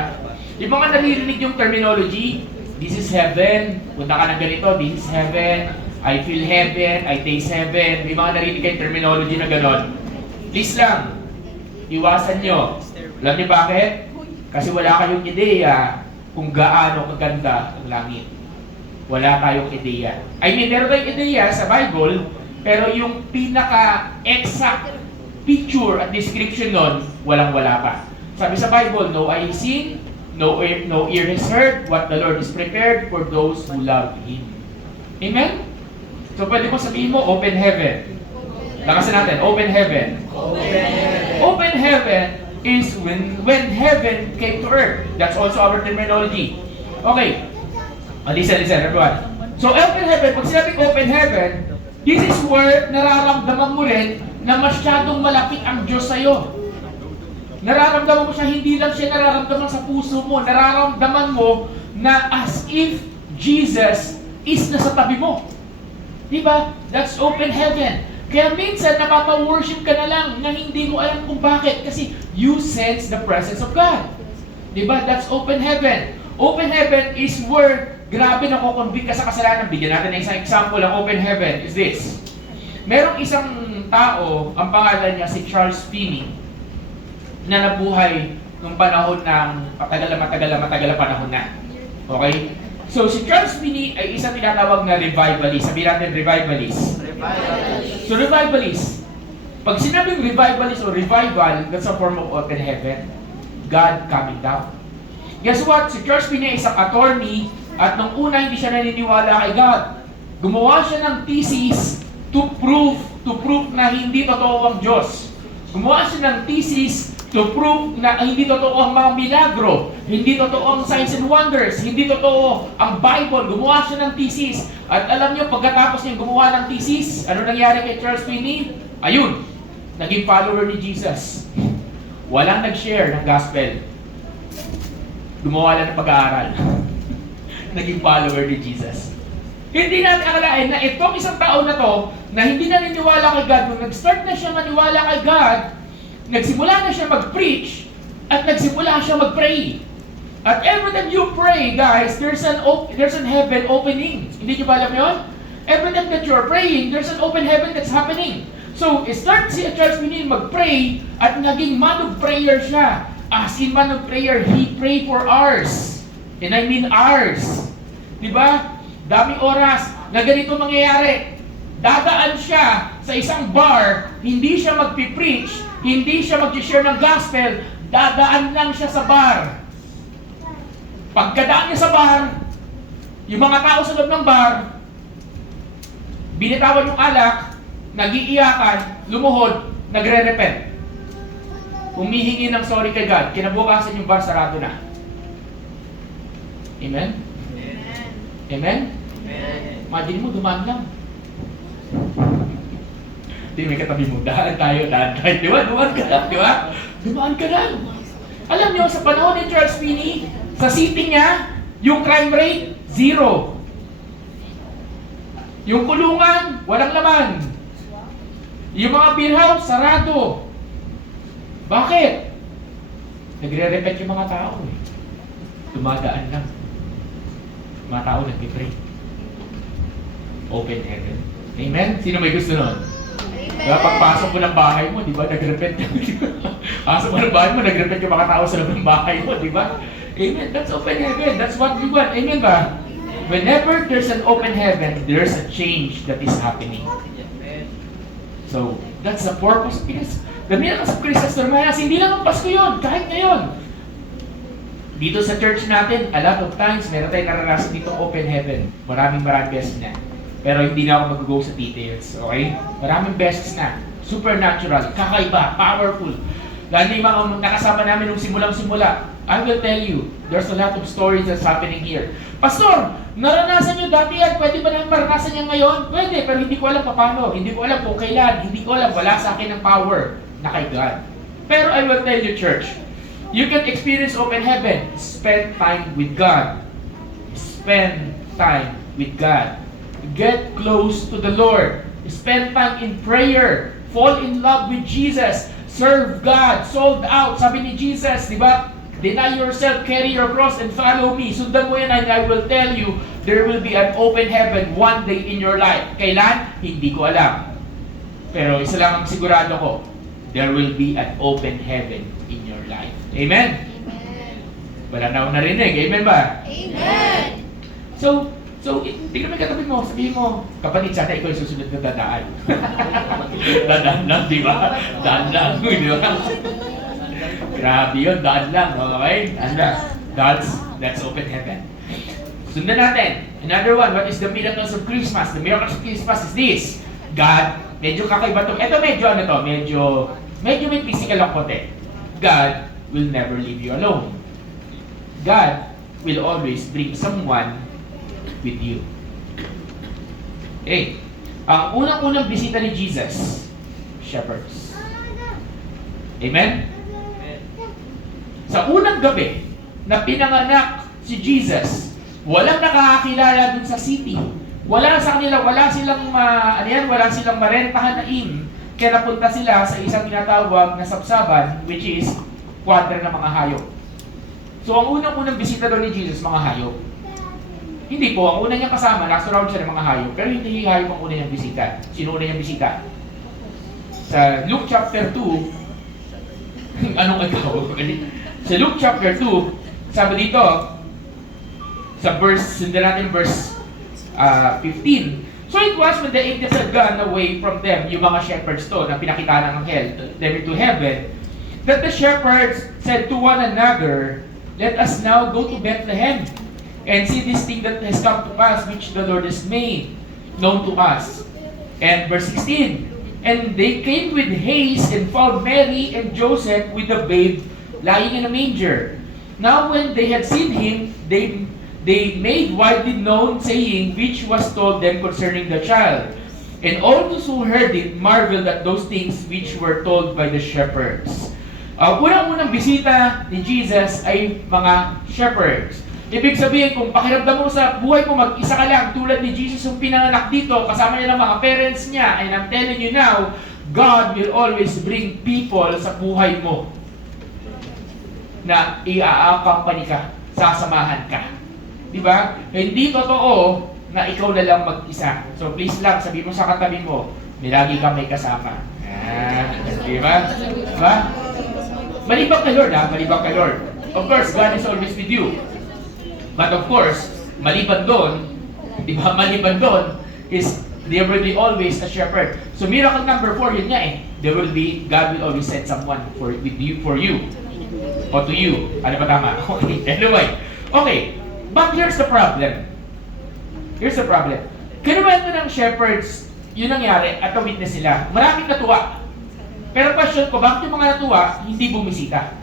Yung mga naririnig yung terminology, this is heaven, punta ka ng ganito, this is heaven, I feel heaven, I taste heaven. May mga narinig kayong terminology na gano'n. Please lang, iwasan nyo. Alam niyo bakit? Kasi wala kayong ideya kung gaano kaganda ang langit. Wala tayong ideya. I mean, meron tayong ideya sa Bible, pero yung pinaka-exact picture at description nun, walang-wala pa. Sabi sa Bible, no eye has seen, no ear has heard, what the Lord is prepared for those who love Him. Amen? So pwede mo sabihin mo, open heaven. Lakasan natin, open heaven. Open heaven is when heaven came to earth. That's also our terminology. Okay. Listen, everyone. So open heaven, pag sinabing open heaven, this is where nararamdaman mo rin na masyadong malapit ang Diyos sa'yo. Nararamdaman mo siya, hindi lang siya nararamdaman sa puso mo, nararamdaman mo na as if Jesus is nasa tabi mo. Diba? That's open heaven. Kaya minsan napapa-worship ka na lang na hindi mo alam kung bakit kasi you sense the presence of God. Diba? That's open heaven. Open heaven is where grabe na kukonvict ka sa kasalanan. Bigyan natin ng isang example ng open heaven is this. Merong isang tao, ang pangalan niya si Charles Finney, na nabuhay nung panahon ng matagal panahon na. Okay? So si Charles Finney ay isang tinatawag na revivalist. Sabihin natin revivalist. So revivalist, pag sinabing revivalist o revival, that's a form of open heaven. God coming down. Guess what? Si Charles Finney ay isang attorney at nung una hindi siya naniniwala kay God. Gumawa siya ng thesis to prove na hindi totoo ang Diyos. Gumawa siya ng thesis to prove na hindi totoo ang mga milagro, hindi totoo ang signs and wonders, hindi totoo ang Bible. Gumawa siya ng thesis. At alam niyo, pagkatapos niya gumawa ng thesis, ano nangyari kay Charles Finney? Ayun, naging follower ni Jesus. Walang nag-share ng gospel. Gumawa lang ng pag-aaral. Naging follower ni Jesus. Hindi natin akalain na itong isang tao na to, na hindi naniniwala kay God, nung nag-start na siya maniwala kay God, nagsimula na siya mag-preach, at nagsimula siya mag-pray. At every time you pray, guys, there's an heaven opening. Hindi niyo ba alam yun? Every time that you're praying, there's an open heaven that's happening. So, start si Charles Finney mag-pray, at naging man of prayer siya. As in man of prayer, he prayed for hours. And I mean hours. Diba? Daming oras na ganito mangyayari. Dadaan siya sa isang bar, hindi siya magpipreach, hindi siya mag-share ng gospel, dadaan lang siya sa bar. Pagkadaan niya sa bar, yung mga tao sa loob ng bar, binitawan yung alak, nagiiyakan, lumuhod, nagre-repent. Humihingi ng sorry kay God, kinabukasan yung bar, sarado na. Amen? Amen? Imagine mo, dumaan lang. Hindi, may katabi mo, daan tayo. Di ba? Dumaan ka lang, di ba? Dumaan ka lang. Alam niyo, sa panahon ni Charles Finney, sa city niya, yung crime rate, 0. Yung kulungan, walang laman. Yung mga beer house, sarado. Bakit? Nagre-repent yung mga tao eh. Dumadaan lang. Mga tao nag-pray. Open heaven. Amen? Sino may gusto nun? Kaya pagpasok mo ng bahay mo, di ba, nag-repent ka. Pasok mo ng bahay mo, nag-repent yung mga tao sa loob ng bahay mo, di ba? Amen? That's open heaven. That's what we want. Amen ba? Whenever there's an open heaven, there's a change that is happening. So, that's the purpose of Christ. Ganyan ka sa Christmas Termanas, hindi lang ang Pasko yun, kahit ngayon. Dito sa church natin, a lot of times, meron tayong naranasan dito open heaven. Maraming beses na. Pero hindi na ako mag-go sa details, okay? Maraming beses na. Supernatural, kakaiba, powerful. Lalo yung mga nakasama namin nung simulang-simula. I will tell you, there's a lot of stories that's happening here. Pastor, naranasan nyo dati yan, pwede ba namin maranasan yan ngayon? Pwede, pero hindi ko alam paano. Hindi ko alam kung kailan. Hindi ko alam, wala sa akin ng power na kay God. Pero I will tell you, church, you can experience open heaven. Spend time with God. Spend time with God. Get close to the Lord. Spend time in prayer. Fall in love with Jesus. Serve God. Sold out. Sabi ni Jesus, di ba? Deny yourself, carry your cross, and follow me. Sundan mo yan and I will tell you, there will be an open heaven one day in your life. Kailan? Hindi ko alam. Pero isa lang ang sigurado ko, there will be an open heaven in your life. Amen? Wala na akong narinig. Amen ba? Amen. So, tingnan mo yung katabi mo, sabihin mo, kapatid, sana ikaw yung susunod na dadaan. Dadaan lang, di ba? Daan lang, di ba? Grabe yun, daan lang, okay? Daan lang. That's open heaven. Sundan natin. Another one, what is the miracles of Christmas? The miracles of Christmas is this. God, medyo kakaiba to. Ito medyo ano to, medyo may physical ang konti. God will never leave you alone. God will always bring someone with you. Okay. Ang unang-unang bisita ni Jesus, shepherds. Amen? Sa unang gabi na pinanganak si Jesus, walang nakakakilala dun sa city. Wala silang wala silang marentahan na inn. Kaya napunta sila sa isang tinatawag na sabsaban, which is kwadra ng mga hayop. So ang unang-unang bisita doon ni Jesus, mga hayop. Hindi po, ang una niyang kasama, nakasurround siya ng mga hayop, pero hindi hayop ang una niyang bisita. Sino una niyang bisita? Sa Luke chapter 2, anong ikaw? Sa Luke chapter 2, sabi dito, sa verse, sundan natin verse 15. So it was when the angels had gone away from them, yung mga shepherds to, na pinakita ng anghel, them into heaven, that the shepherds said to one another, let us now go to Bethlehem, and see this thing that has come to pass, which the Lord has made known to us. And verse 16, and they came with haste and found Mary and Joseph with the babe lying in a manger. Now when they had seen him, they made widely known, saying, which was told them concerning the child. And all those who heard it marveled at those things which were told by the shepherds. Unang-unang bisita ni Jesus ay mga shepherds. Ibig sabihin, kung pakiramdam mo sa buhay mo, mag-isa ka lang, tulad ni Jesus yung pinanganak dito, kasama niya ng mga parents niya, and I'm telling you now, God will always bring people sa buhay mo na i-accompany ka, sasamahan ka. Di ba? Hindi totoo na ikaw na lang mag-isa. So please lang, sabi mo sa katabi mo, may lagi kang may kasama. Di ba? Diba? Malibang kay Lord, ha? Malibang kay Lord. Of course, God is always with you. But of course, maliban doon, di ba, maliban doon, is there will be always a shepherd. So miracle number 4, yun nga eh. There will be, God will always send someone for you. O to you. Ano ba tama? Okay. Anyway. Okay. But here's the problem. Kinuwento ng shepherds, yun nangyari, at na-witness sila. Maraming natuwa. Pero question ko, bakit yung mga natuwa, hindi bumisita?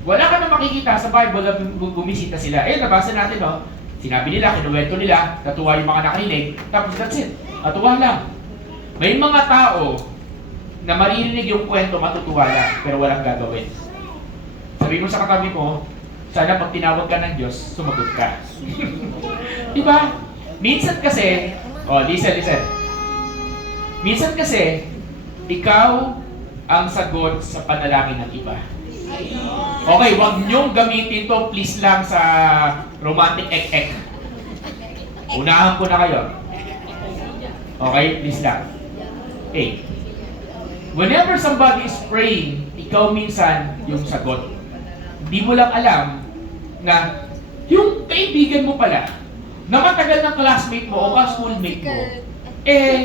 Wala ka na makikita sa Bible na bumisita sila. Eh, nabasa natin, no? Sinabi nila, kinuwento nila, natuwa yung mga nakinig, tapos that's it. Natuwa lang. May mga tao na maririnig yung kwento, matutuwa lang, pero walang gagawin. Sabi mo sa katabi mo, sana pag tinawag ka ng Diyos, sumagot ka. Diba? Minsan kasi, listen. Minsan kasi, ikaw ang sagot sa panalangin ng iba. Okay, wag niyong gamitin to please lang sa romantic ek-ek. Unahan ko na kayo. Okay, please lang. Okay. Whenever somebody is praying, ikaw minsan yung sagot. Hindi mo lang alam na yung kaibigan mo pala, na matagal ng classmate mo o ka-schoolmate mo,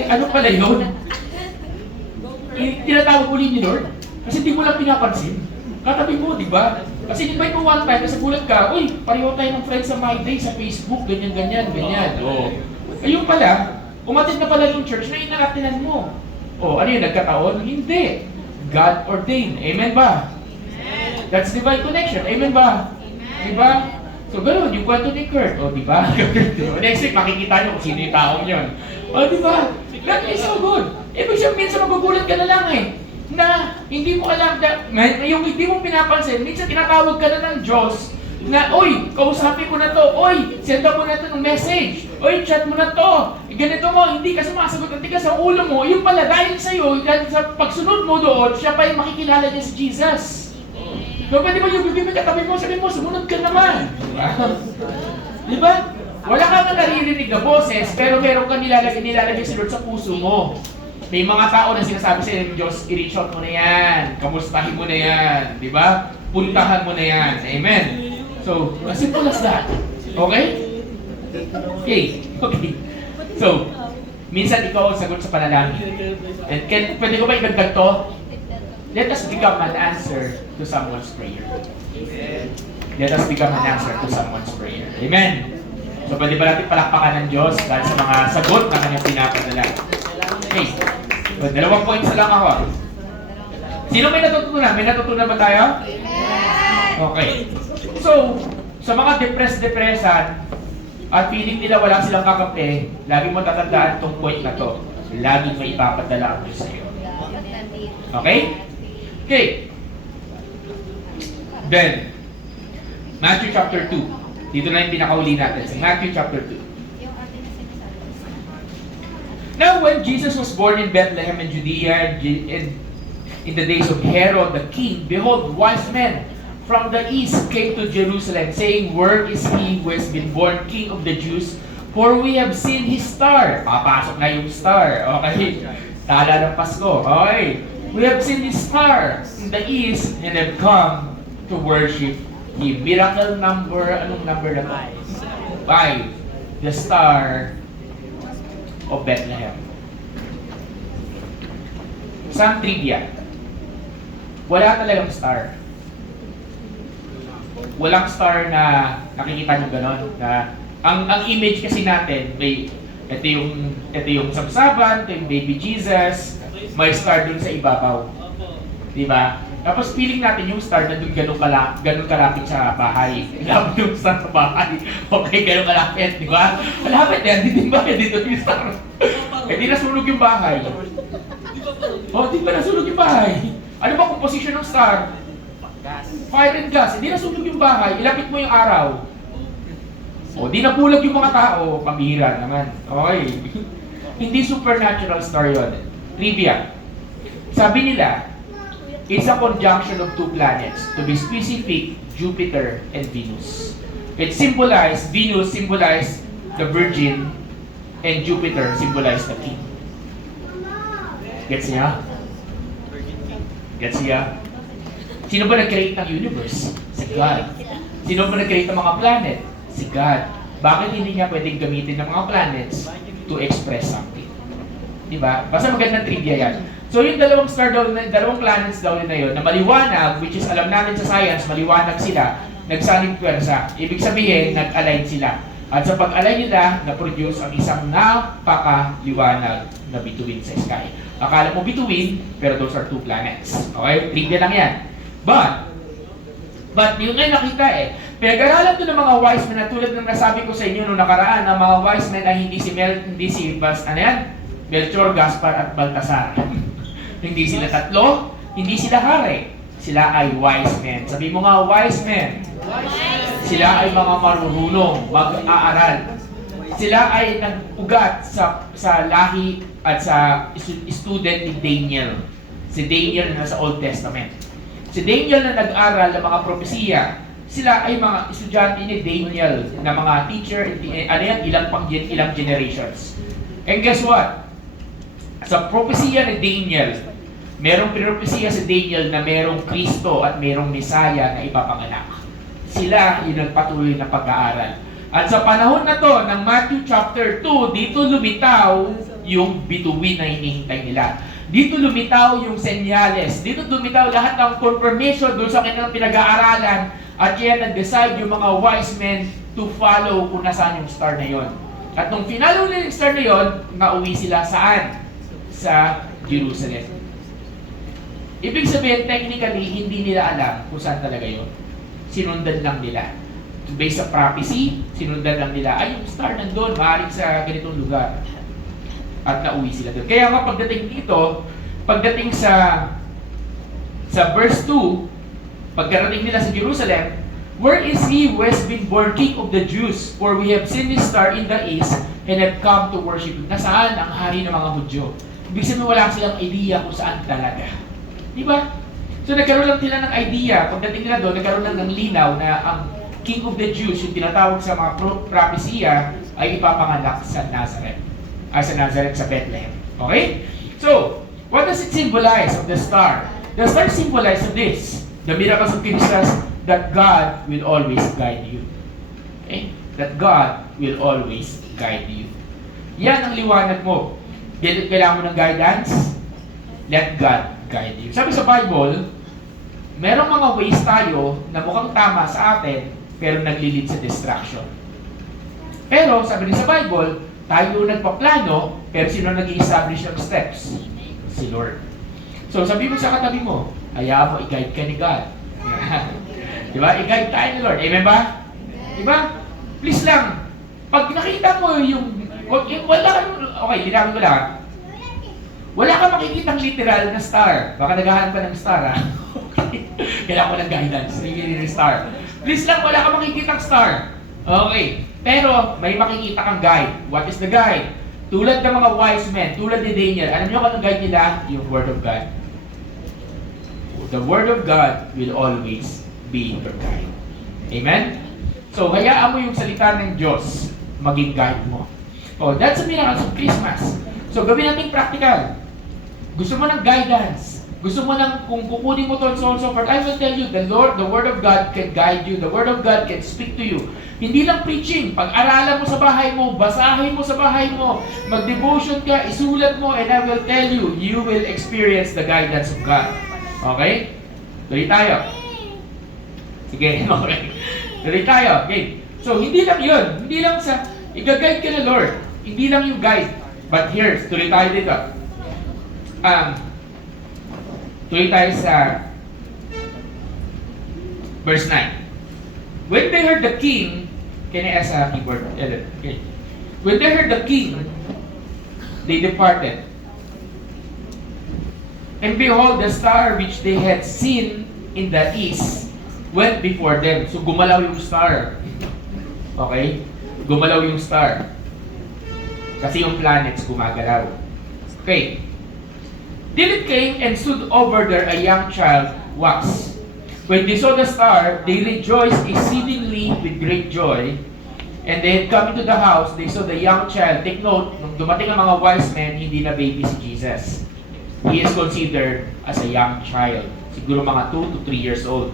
ano pala yun? Tinatawag uli ni Lord. Kasi hindi mo lang pinapansin. Katabi mo, di ba? Kasi invite mo one time, kasi gulat ka, uy, pareho tayo ng friends sa My Day, sa Facebook, ganyan. Oh. Ayun pala, umatid na pala yung church na inakatinan mo. Ano yun, nagkataon? Hindi. God ordained. Amen ba? Amen. That's divine connection. Amen ba? Amen. Di ba? So, gano'n, yung kwento ni Kurt. Di ba? Next week, makikita nyo kung sino yung taong yun. Di ba? That is so good. Ibig sabihin, minsan magugulat ka na lang eh. na hindi mo alam yung hindi mo pinapansin, minsan tinatawag ka na ng Diyos na, oy, kausapin mo na to, oy, senda mo na to ng message, oy, chat mo na to, ganito mo, hindi ka sumasagot, hindi ka sa ulo mo, yung pala dahil sa'yo, dahil sa pagsunod mo doon, siya pa yung makikilala niya si Jesus. So, pwede ba yung bibig katabi mo, sabi mo, sumunod ka naman. Di ba? Wala kang naririnig na boses, pero meron ka nilalagay si Lord sa puso mo. May mga tao na sinasabi sa Diyos, i-reach out mo na yan, kamustahin mo na yan, di ba? Puntahan mo na yan. Amen. So, as simple as that. Okay? Okay. So, minsan ikaw ang sagot sa panalangin. And pwede ko ba idagdag to? Let us become an answer to someone's prayer. Let us become an answer to someone's prayer. Amen. So, pwede ba natin palakpakan ng Diyos dahil sa mga sagot na kanyang pinapadala? Okay. So, 2 points na lang ako. Sino may natutunan? May natutunan ba tayo? Okay. So, sa mga depressed-depressan at feeling nila wala silang kakampi, lagi mo tatandaan itong point na to. Lagi may ipapadala ang Diyos sa iyo. Okay? Okay. Then, Matthew chapter 2. Dito na yung pinakauli natin. Sa Matthew chapter 2. Now, when Jesus was born in Bethlehem in Judea, in the days of Herod the king, behold, wise men from the east came to Jerusalem, saying, where is he who has been born King of the Jews? For we have seen his star. Papasok na yung star. Okay. Tala ng Pasko. Okay. We have seen his star in the east and have come to worship him. Miracle number, anong number na to? 5. The star of Bethlehem. Some trivia. Wala talagang star. Walang star na nakikita nyo gano'n. Na, ang image kasi natin, may, ito yung sabsaban, ito yung baby Jesus, may star dun sa ibabaw. Diba? Tapos feeling natin yung star na dun ganun kalapit sa bahay. Malapit yung star sa bahay. Okay, ganun kalapit, di ba? Malapit yan, di ba? Dito yung star. Eh di nasunog yung bahay. Oh, di ba nasunog yung bahay? Ano ba composition ng star? Fire and gas. Hindi nasunog yung bahay, ilapit mo yung araw. O, di napulag yung mga tao, pambihira naman. Okay. Hindi supernatural star yun. Trivia. Sabi nila, it's a conjunction of two planets. To be specific, Jupiter and Venus. Venus symbolized the Virgin, and Jupiter symbolized the King. Gets niya? Gets niya? Sino ba nag-create ng universe? Si God. Sino ba nag-create ng mga planet? Si God. Bakit hindi niya pwedeng gamitin ng mga planets to express something? Diba? Basta magandang trivia yan. So yung dalawang planets daw na yun, na maliwanag, which is alam natin sa science, maliwanag sila, nagsanib pwersa. Ibig sabihin, nag-align sila. At sa pag-align nila, na-produce ang isang napakaliwanag na bituin sa sky. Akala mo bituin, pero those are two planets. Okay? Trivia lang yan. But yung ngayon nakita pinag-aralan to ng mga wise men na tulad ng nasabi ko sa inyo noong nakaraan, ang mga wise men ay hindi si Melchor, Gaspar at Baltasar. Hindi sila tatlo, hindi sila hari. Sila ay wise men. Sabi mo nga, wise men. Sila ay mga marurunong, mag-aaral. Sila ay nag-ugat sa lahi at sa student ni Daniel. Si Daniel na nasa Old Testament. Si Daniel na nag-aral ng mga propesiya, sila ay mga estudyante ni Daniel na mga teacher, ilang generations. And guess what? Sa propesiya ni Daniel, merong propesiya si Daniel na merong Kristo at merong Messiah na ipapanganak. Sila yung nagpatuloy na pag-aaral. At sa panahon na to ng Matthew chapter 2, dito lumitaw yung bituin na hinihintay nila. Dito lumitaw yung senyales. Dito lumitaw lahat ng confirmation doon sa kanilang pinag-aaralan. At yan nag-decide yung mga wise men to follow kung nasaan yung star na yon. At nung finalo nila yung star na yon, nauwi sila saan? Sa Jerusalem. Ibig sabihin, technically, hindi nila alam kung saan talaga yon. Sinundan lang nila. Based sa prophecy, sinundan lang nila, ay yung star nandun, maaaring sa ganitong lugar. At nauwi sila doon. Kaya nga pagdating dito, pagdating sa Sa verse 2, pagkarating nila sa Jerusalem, "Where is he who has been born King of the Jews? For we have seen his star in the east and have come to worship him." Nasaan ang hari ng mga Hudyo? Ibig sabihin wala silang idea kung saan talaga. Di ba? So nagkaroon lang sila ng idea. Pagdating nila doon, nagkaroon lang ng linaw na ang King of the Jews, yung tinatawag sa mga propesya, ay ipapanganak sa Nazareth. Sa Nazareth, sa Bethlehem. Okay? So, what does it symbolize of the star? The star symbolizes this, the miracles of Jesus, that God will always guide you. Okay? That God will always guide you. Yan ang liwanag mo. Kailangan mo ng guidance? Let God guide you. Sabi sa Bible, merong mga ways tayo na mukhang tama sa atin, pero naglilid sa distraction. Pero, sabi rin sa Bible, tayo nagpaplano, pero sino nag-i-establish ng steps? Si Lord. So, sabi mo sa katabi mo, hayaan mo, i-guide ka ni God. Diba? I-guide tayo ni Lord. Amen ba? Diba? Please lang, pag nakita mo okay, linawin ko lang. Wala ka makikitang literal na star. Baka naghahanap ka ng star, ha? Kailangan ko ng guidance. Hindi star. Please lang, wala ka makikitang star. Okay. Pero, may makikita kang guide. What is the guide? Tulad ng mga wise men, tulad ni Daniel, alam niyo kung anong guide nila? Yung Word of God. The Word of God will always be your guide. Amen? So, hayaan mo yung salita ng Diyos maging guide mo. Oh, that's a miracle of Christmas. So, gawin natin practical. Gusto mo ng guidance. Gusto mo ng, kung kukunin mo to and so on so forth, I will tell you, the Word of God can guide you. The Word of God can speak to you. Hindi lang preaching. Pag-aralan mo sa bahay mo, basahin mo sa bahay mo, mag-devotion ka, isulat mo, and I will tell you, you will experience the guidance of God. Okay? Tuloy tayo. Sige, okay. Tuloy tayo. Okay. So, hindi lang yun. Hindi lang sa, i-guide ka na Lord. Hindi lang yung guide. But here, tuloy tayo dito. Tuloy tayo sa verse 9. When they heard the king, can I ask a keyboard? Okay. When they heard the king, they departed. And behold, the star which they had seen in the east went before them. So gumalaw yung star. Okay? Gumalaw yung star. Kasi yung planets gumagalaw. Okay. Till it came and stood over there a young child wax. When they saw the star, they rejoiced exceedingly with great joy. And they had come into the house, they saw the young child. Take note, nung dumating ang mga wise men, hindi na baby si Jesus. He is considered as a young child. Siguro mga 2 to 3 years old.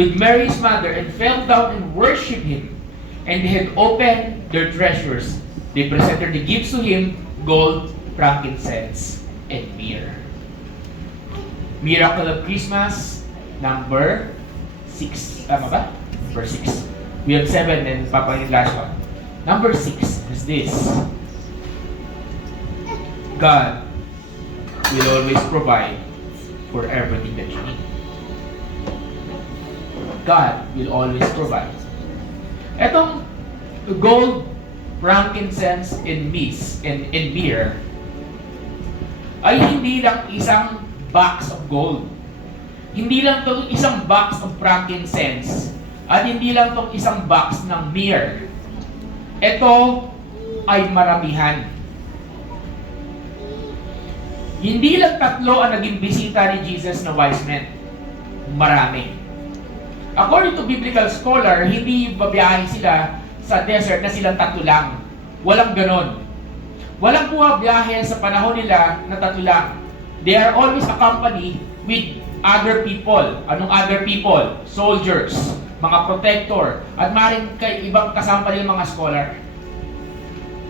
With Mary's mother, and fell down and worshipped him. And they had opened their treasures. They presented the gifts to him, gold, frankincense, and myrrh. Miracle of Christmas, number 6. Tama ba? Number 6. We have 7 and Papa yung last one. Number 6 is this. God will always provide for everything that you need. God will always provide. Etong gold, frankincense, and myrrh ay hindi lang isang box of gold. Hindi lang itong isang box of frankincense at hindi lang itong isang box ng myrrh. Ito ay maramihan. Hindi lang 3 ang naging bisita ni Jesus na wise men. Marami. According to biblical scholar, hindi babiyahe sila sa desert na silang 3 lang. Walang ganon. Walang buhabiyahe sa panahon nila na 3 lang. They are always accompanied with other people. Anong other people? Soldiers, mga protector, at maring kay ibang kasama nila mga scholar.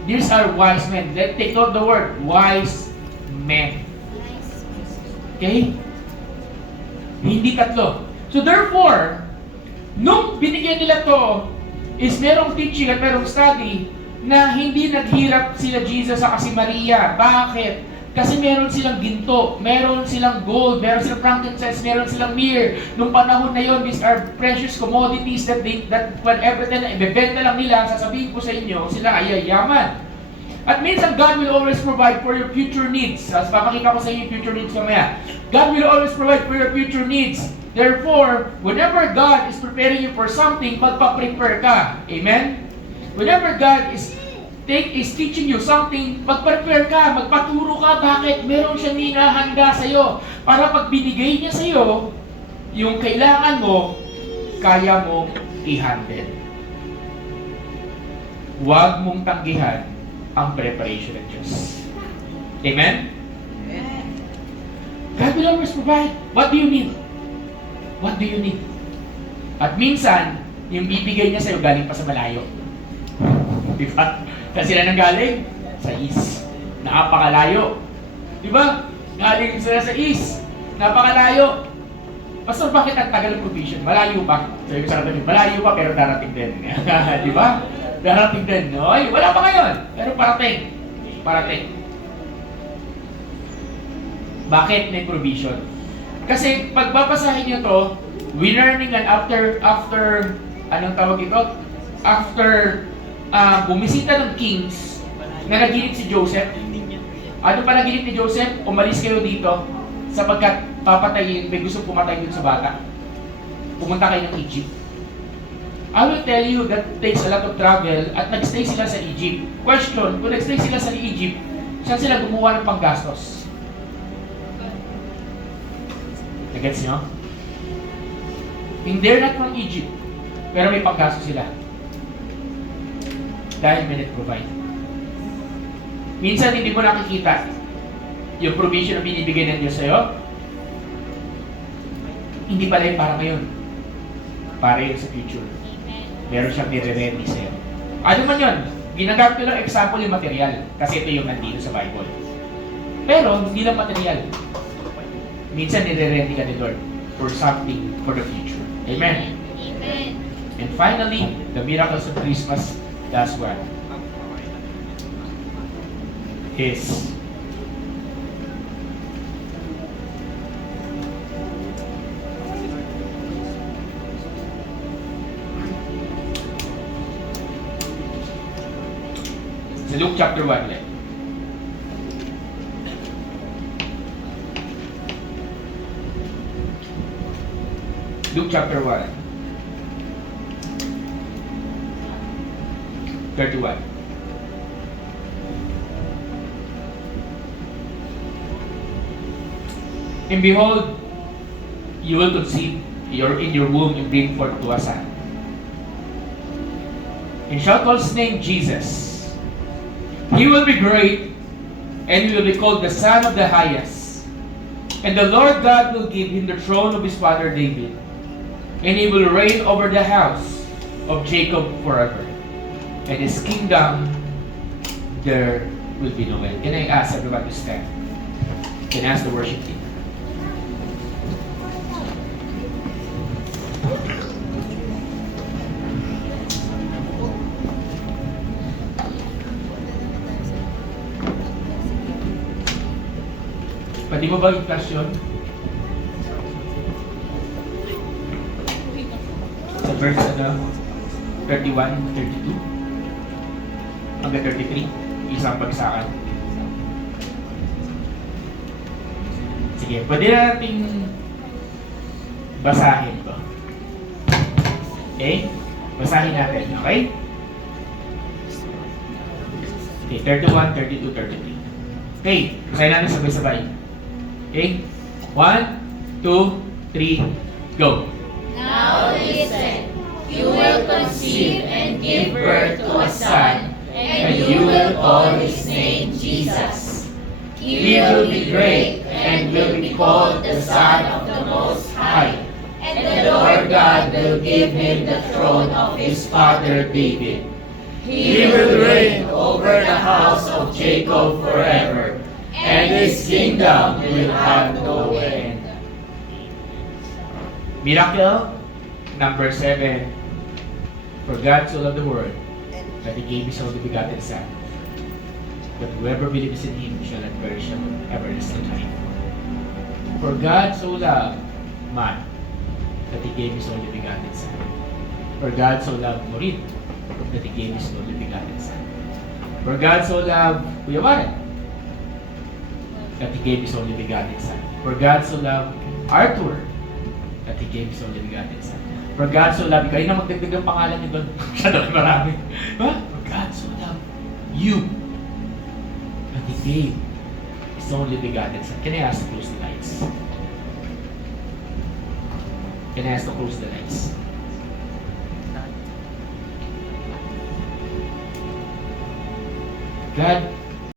These are wise men. Take note the word, wise men. Okay? Hindi 3. So therefore, nung binigyan nila to, is merong teaching at merong study na hindi naghirap sila Jesus sa si Maria. Bakit? Kasi meron silang ginto, meron silang gold, meron silang frankincense, meron silang myrrh. Nung panahon na yon, these are precious commodities that whenever na ibebenta lang nila, sasabihin ko sa inyo, sila ay yayaman. At minsan, God will always provide for your future needs. As papakita ko sa inyo yung future needs mamaya. God will always provide for your future needs. Therefore, whenever God is preparing you for something, magpa-prepare ka. Amen? Whenever God is teaching you something, magpa-prepare ka, magpaturo ka. Bakit? Meron siyang hinahanda sa'yo. Para pag binigay niya sa'yo, yung kailangan mo, kaya mong i-handle. Huwag mong tanggihan ang preparation ng Diyos. Amen? God will always provide. What do you need? What do you need? At minsan, yung bibigay niya sa'yo galing pa sa malayo. Diba? Saan sila nang galing? Sa east. Napakalayo. Diba? Galing sila sa east. Napakalayo. Pastor, bakit ang tagal ng provision? Malayo pa. Sabi ko sa katabi, malayo pa pero darating din. Diba? Darating din. Oy, wala pa ngayon. Pero parating. Parating. Bakit may provision? Kasi pagbabasahin niyo to, winarning and after anong tawag ito? After bumisita ng kings, na naginip si Joseph. Ano pa naginip ni Joseph? Umalis kayo dito sapagkat papatayin, may gusto pumatay dun sa bata. Pumunta kayo ng Egypt. I will tell you that takes a lot of travel at nagstay sila sa Egypt. Question, kung nagstay sila sa Egypt, saan sila gumawa ng panggastos? Nagets nyo? They're not from Egypt, pero may panggastos sila. Dahil may nag-provide. Minsan hindi mo nakikita yung provision na binibigay ng Diyos sa'yo. Hindi pala yung para ngayon. Para yun sa future. Meron siyang nire-ready sa'yo. Ano man yun? Ginagamit ko lang example yung material. Kasi ito yung nandito sa Bible. Pero hindi lang material. Minsan nire-ready ka ni Lord for something for the future. Amen? Amen. And finally, the miracles of Christmas, that's what? Is sa Luke chapter 1 ulit. Luke chapter 1 31. And behold, you will conceive in your womb and bring forth to a son. And shall call his name Jesus. He will be great, and he will be called the Son of the Highest. And the Lord God will give him the throne of his father David, and he will reign over the house of Jacob forever. And his kingdom, there will be no end. Can I ask everyone to stand? Can I ask the worship team? Pwede mo ba i-flash yun? Sa verse 31, 32 hanggang 33, isang bagsakan. Sige, pwede natin basahin ito. Okay? Basahin natin, okay? Okay, 31, 32, 33. Okay, basahin natin sabay-sabay. Okay? 1, 2, 3, go! Now listen, you will conceive and give birth to a son, and you will call his name Jesus. He will be great and will be called the Son of the Most High. And the Lord God will give him the throne of his father David. He will reign over the house of Jacob forever, and his kingdom will have no end. Miracle number 7. For God so loved the world that he gave his only begotten Son, that whoever believes in him shall not perish but have everlasting life. For God so loved man that he gave his only begotten Son. For God so loved Morin that he gave his only begotten Son. For God so loved, Kuya Warren, that He gave His only begotten Son. For God so loved Arthur, that He gave His only begotten Son. For God so loved, kayo na magdagdag ang pangalan niyo doon. Masyado na marami. Ha? For God so loved you, that He gave His only begotten Son. Can I ask to close the lights? Can I ask to close the lights? God